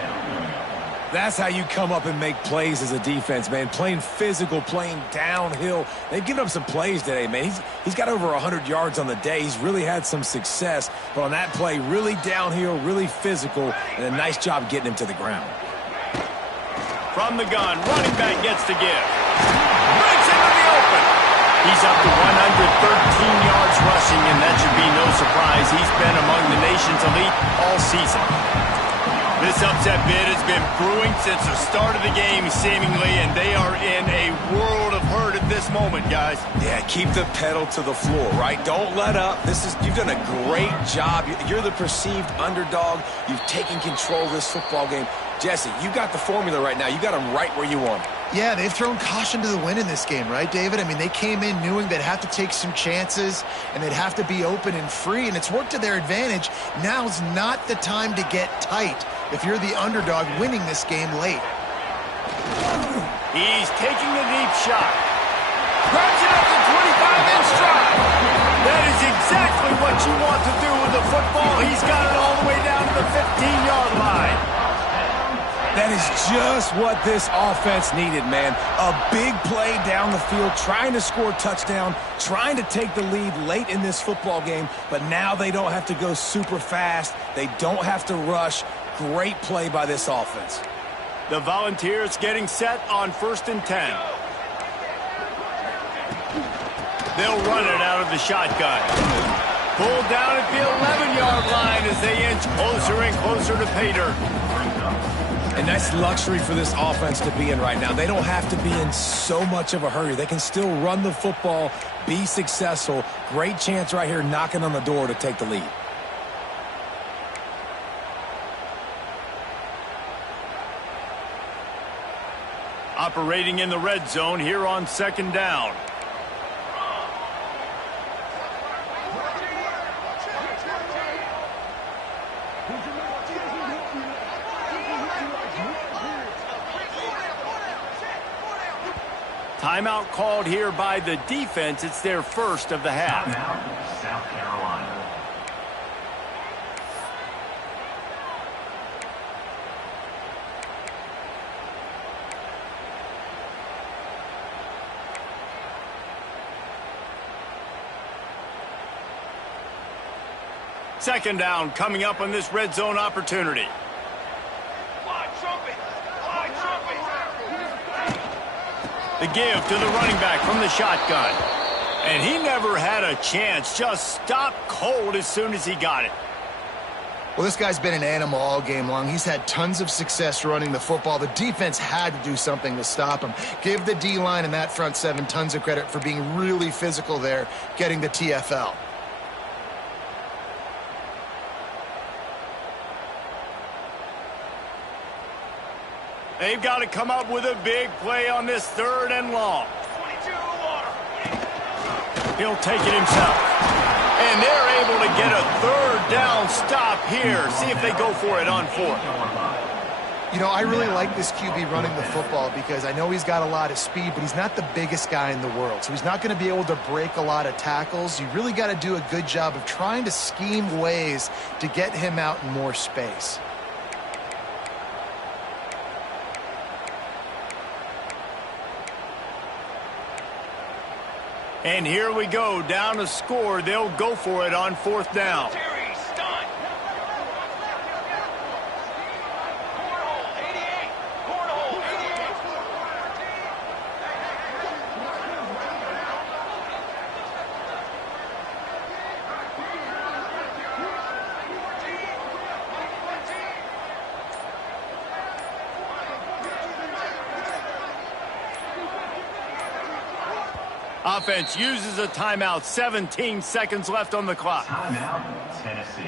That's how you come up and make plays as a defense, man. Playing physical, playing downhill. They've given up some plays today, man. He's got over 100 yards on the day. He's really had some success, but on that play, really downhill, really physical, and a nice job getting him to the ground. From the gun, running back gets to give. Breaks into the open. He's up to 113 yards rushing, and that should be no surprise. He's been among the nation's elite all season. This upset bid has been brewing since the start of the game, seemingly, and they are in a world of hurt at this moment, guys. Yeah, keep the pedal to the floor, right? Don't let up. You've done a great job. You're the perceived underdog. You've taken control of this football game. Jesse, you got the formula right now. You got them right where you want them. Yeah, they've thrown caution to the wind in this game, right, David? I mean, they came in knowing they'd have to take some chances and they'd have to be open and free, and it's worked to their advantage. Now's not the time to get tight if you're the underdog winning this game late. He's taking the deep shot. Grabs it up to 25 in stride. That is exactly what you want to do with the football. He's got it all the way down to the 15-yard line. That is just what this offense needed, man. A big play down the field, trying to score a touchdown, trying to take the lead late in this football game, but now they don't have to go super fast. They don't have to rush. Great play by this offense. The Volunteers getting set on 1st and 10. They'll run it out of the shotgun. Pulled down at the 11-yard line as they inch closer and closer to pay dirt. And that's luxury for this offense to be in right now. They don't have to be in so much of a hurry. They can still run the football, be successful. Great chance right here knocking on the door to take the lead. Operating in the red zone here on 2nd down. Timeout called here by the defense. It's their first of the half. Timeout, South Carolina. Second down coming up on this red zone opportunity. The give to the running back from the shotgun. And he never had a chance. Just stopped cold as soon as he got it. Well, this guy's been an animal all game long. He's had tons of success running the football. The defense had to do something to stop him. Give the D-line and that front seven tons of credit for being really physical there, getting the TFL. They've got to come up with a big play on this 3rd and long. He'll take it himself. And they're able to get a 3rd down stop here. See if they go for it on 4th. You know, I really like this QB running the football because I know he's got a lot of speed, but he's not the biggest guy in the world. So he's not going to be able to break a lot of tackles. You really got to do a good job of trying to scheme ways to get him out in more space. And here we go, down a score. They'll go for it on 4th down. Offense uses a timeout. 17 seconds left on the clock. Timeout, Tennessee.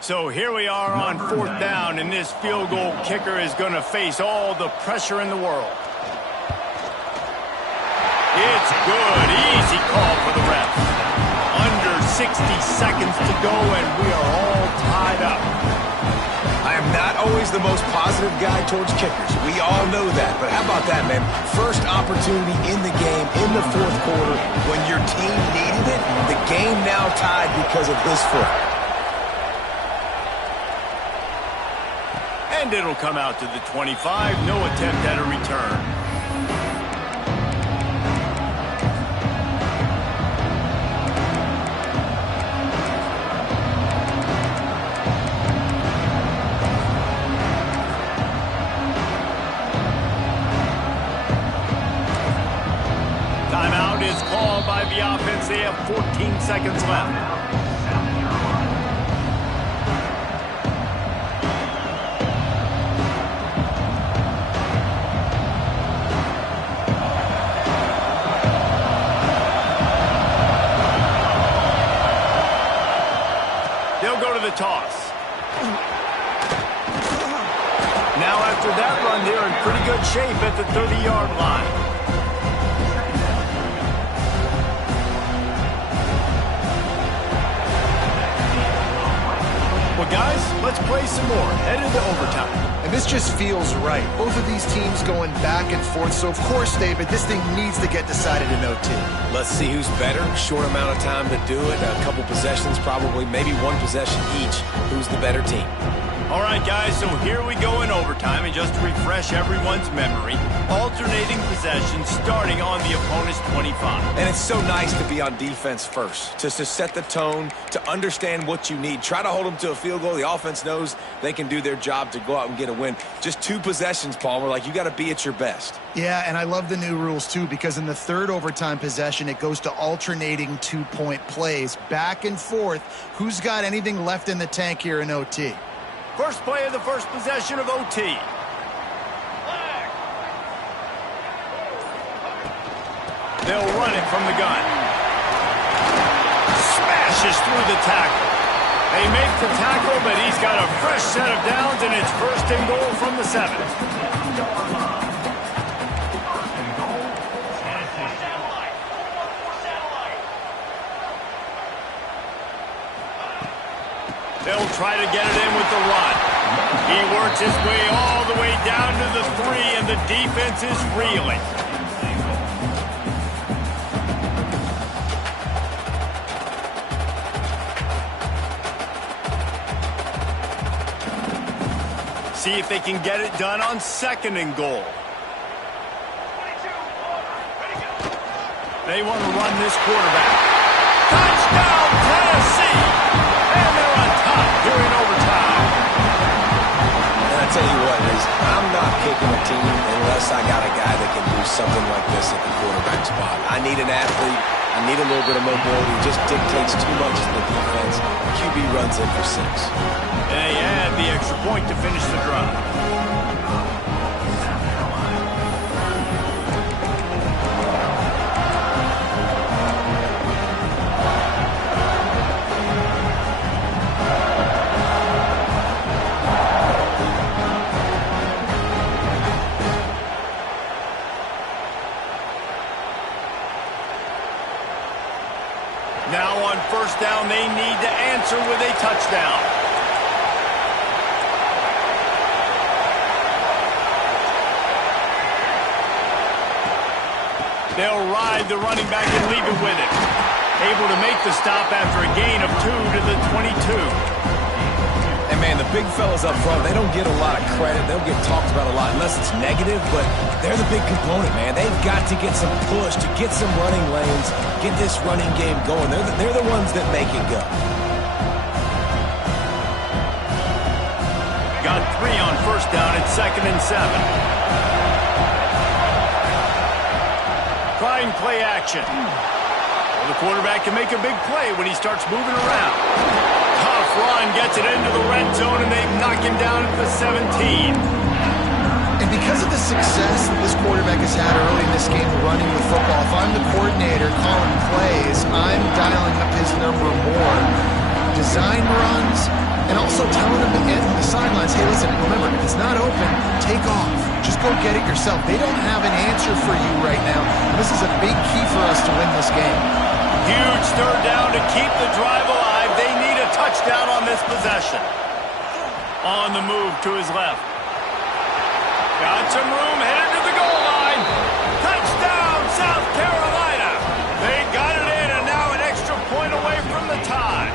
So here we are on 4th down, and this field goal kicker is going to face all the pressure in the world. It's good. Easy call for the ref. Under 60 seconds to go, and we are all tied up. I am not always the most positive guy towards kickers. We all know that. But how about that, man? First opportunity in the game, in the 4th quarter, when your team needed it, the game now tied because of his foot. And it'll come out to the 25. No attempt at a return. Timeout is called by the offense. They have 14 seconds left. Now after that run, they're in pretty good shape at the 30-yard line. Well, guys, let's play some more. Headed to overtime. And this just feels right. Both of these teams going back and forth. So, of course, David, this thing needs to get decided in OT. Let's see who's better. Short amount of time to do it. A couple possessions, probably maybe one possession each. Who's the better team? All right, guys, so here we go in overtime. And just to refresh everyone's memory, alternating possessions starting on the opponent's 25. And it's so nice to be on defense first, to set the tone, to understand what you need. Try to hold them to a field goal. The offense knows they can do their job to go out and get a win. Just 2 possessions, Paul. We're like, you got to be at your best. Yeah, and I love the new rules, too, because in the third overtime possession, it goes to alternating 2-point plays, back and forth. Who's got anything left in the tank here in OT? First play of the first possession of OT. They'll run it from the gun. Smashes through the tackle. They make the tackle, but he's got a fresh set of downs, and it's first and goal from the 7. They'll try to get it in with the run. He works his way all the way down to the 3, and the defense is reeling. See if they can get it done on 2nd and goal. They want to run this quarterback. Touchdown, Tennessee! And they're on top during overtime. And I tell you what, I'm not picking a team unless I got a guy that can do something like this at the quarterback spot. I need an athlete. I need a little bit of mobility. Just dictates too much to the defense. QB runs in for 6. And they add the extra point to finish the drive. Now on first down, they need to answer with a touchdown. They'll ride the running back and leave it with him. Able to make the stop after a gain of 2 to the 22. And, man, the big fellas up front, they don't get a lot of credit. They don't get talked about a lot unless it's negative, but they're the big component, man. They've got to get some push, to get some running lanes, get this running game going. They're the ones that make it go. Got 3 on first down at 2nd and 7. Trying play action. Well, the quarterback can make a big play when he starts moving around. Tough run, gets it into the red zone, and they knock him down at the 17. And because of the success that this quarterback has had early in this game running the football, if I'm the coordinator calling plays, I'm dialing up his number more. Design runs, and also telling him to get in the sidelines, hey, listen, remember, if it's not open, take off. Just go get it yourself. They don't have an answer for you right now. This is a big key for us to win this game. Huge third down to keep the drive alive. They need a touchdown on this possession. On the move to his left. Got some room, headed to the goal line. Touchdown, South Carolina. They got it in, and now an extra point away from the tie.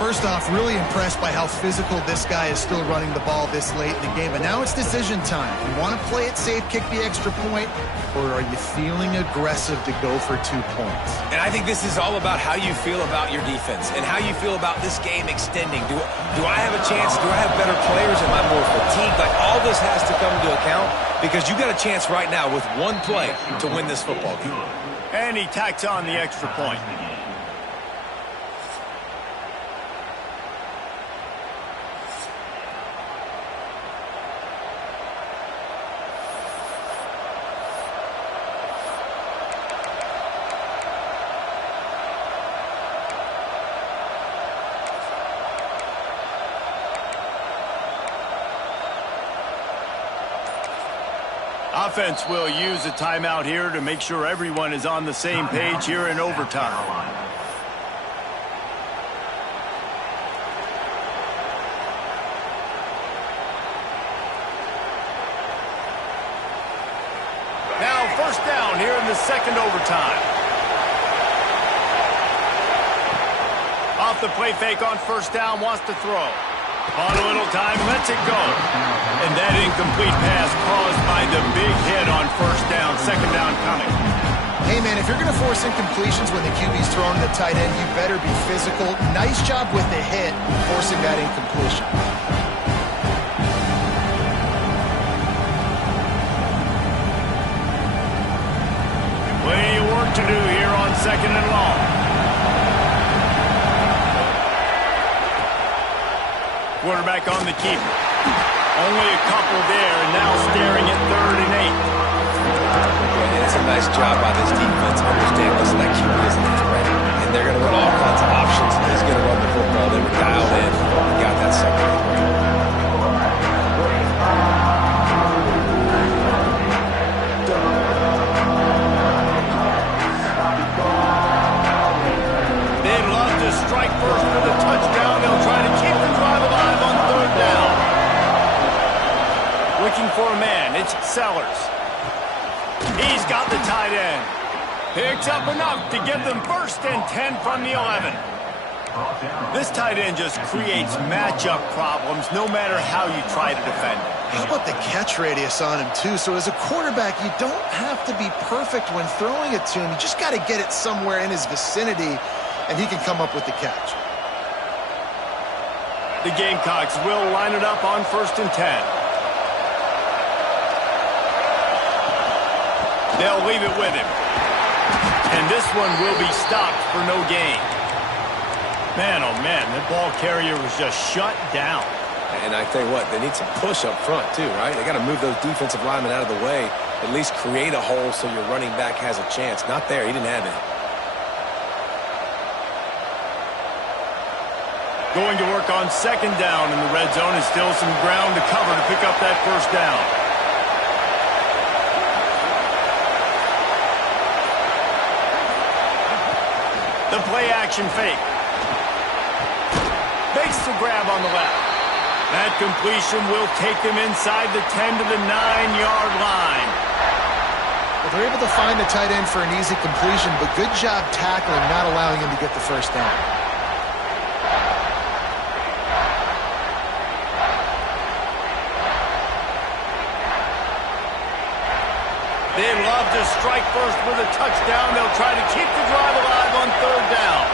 First off, really impressed by how physical this guy is still running the ball this late in the game. But now it's decision time. You want to play it safe, kick the extra point, or are you feeling aggressive to go for 2 points? And I think this is all about how you feel about your defense and how you feel about this game extending. Do I have a chance? Do I have better players? Am I more fatigued? Like, all this has to come into account because you got a chance right now with 1 play to win this football game. And he tacks on the extra point. Offense will use a timeout here to make sure everyone is on the same page here in overtime. Now first down here in the second overtime. Off the play fake on first down, wants to throw. On a little time, lets it go. And that incomplete pass caused by the big hit on first down, second down coming. Hey, man, if you're going to force incompletions when the QB's throwing to the tight end, you better be physical. Nice job with the hit, forcing that incompletion. Plenty of work to do here on second and long. Quarterback on the keeper. Only a couple there, and now staring at 3rd and 8. It's a nice job by this defense. Understand, listen, that QB isn't a threat. And they're going to run all kinds of options. He's going to run the football. They were dialed in. He got that second and great. They'd love to strike first with a touchdown. They'll try to keep the drive alive on 3rd down. Looking for a man. It's Sellers. He's got the tight end. Picks up enough to give them 1st and 10 from the 11. This tight end just creates matchup problems no matter how you try to defend it. How about the catch radius on him, too? So as a quarterback, you don't have to be perfect when throwing it to him. You just got to get it somewhere in his vicinity, and he can come up with the catch. The Gamecocks will line it up on 1st and 10. They'll leave it with him. And this one will be stopped for no gain. Man, oh man, the ball carrier was just shut down. And I tell you what, they need some push up front too, right? They got to move those defensive linemen out of the way, at least create a hole so your running back has a chance. Not there, he didn't have it. Going to work on 2nd down in the red zone, and still some ground to cover to pick up that 1st down. The play-action fake. Makes the grab on the left. That completion will take them inside the 10 to the 9-yard line. Well, they're able to find the tight end for an easy completion, but good job tackling, not allowing him to get the 1st down. They love to strike first with a touchdown. They'll try to keep the drive alive on 3rd down.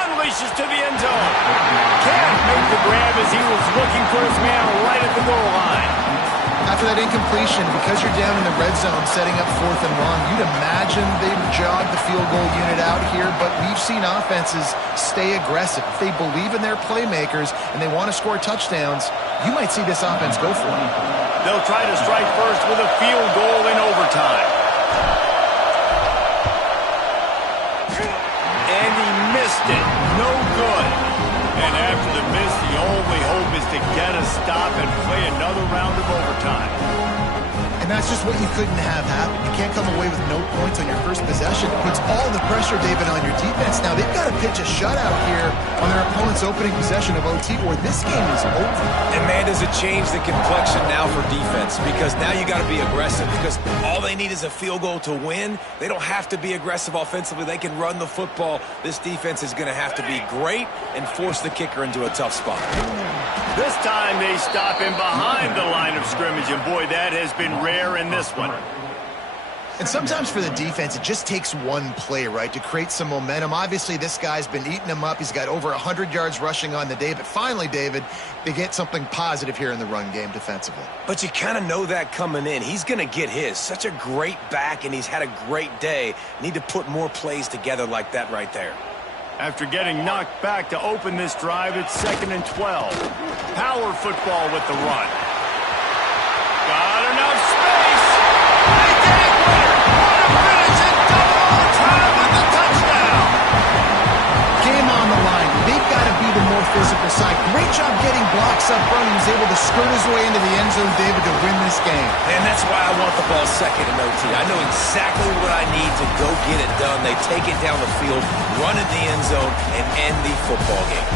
Unleashes to the end zone. Can't make the grab as he was looking for his man right at the goal line. After that incompletion, because you're down in the red zone setting up 4th and long, you'd imagine they'd jog the field goal unit out here, but we've seen offenses stay aggressive. If they believe in their playmakers and they want to score touchdowns, you might see this offense go for it. They'll try to strike first with a field goal in overtime. And he missed it. No good. And after the miss, the only hope is to get a stop and play another round of overtime. And that's just what you couldn't have happen. You can't come away with no points on your first possession. It puts all the pressure, David, on your defense. Now, they've got to pitch a shutout here on their opponent's opening possession of OT, or this game is over. And man, does it change the complexion now for defense, because now you got to be aggressive, because all they need is a field goal to win. They don't have to be aggressive offensively. They can run the football. This defense is going to have to be great and force the kicker into a tough spot. This time they stop him behind the line of scrimmage, and boy, that has been rare in this one. And sometimes for the defense, it just takes one play, right, to create some momentum. Obviously, this guy's been eating him up. He's got over 100 yards rushing on the day. But finally, David, they get something positive here in the run game defensively. But you kind of know that coming in. He's going to get his. Such a great back, and he's had a great day. Need to put more plays together like that right there. After getting knocked back to open this drive, it's 2nd and 12. Power football with the run. Got enough space. They game winner. What a finish in double overtime with the touchdown. Game on the line. They've got to be the more physical side. Great job getting blocks up front. He was able to skirt his way into the end zone, David, to win this game. And that's why I want the ball second in OT. I know exactly what I need to go get it done. They take it down the field, run in the end zone, and end the football game.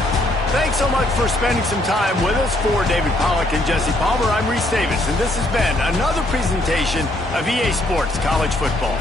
Thanks so much for spending some time with us. For David Pollack and Jesse Palmer, I'm Reese Davis, and this has been another presentation of EA Sports College Football.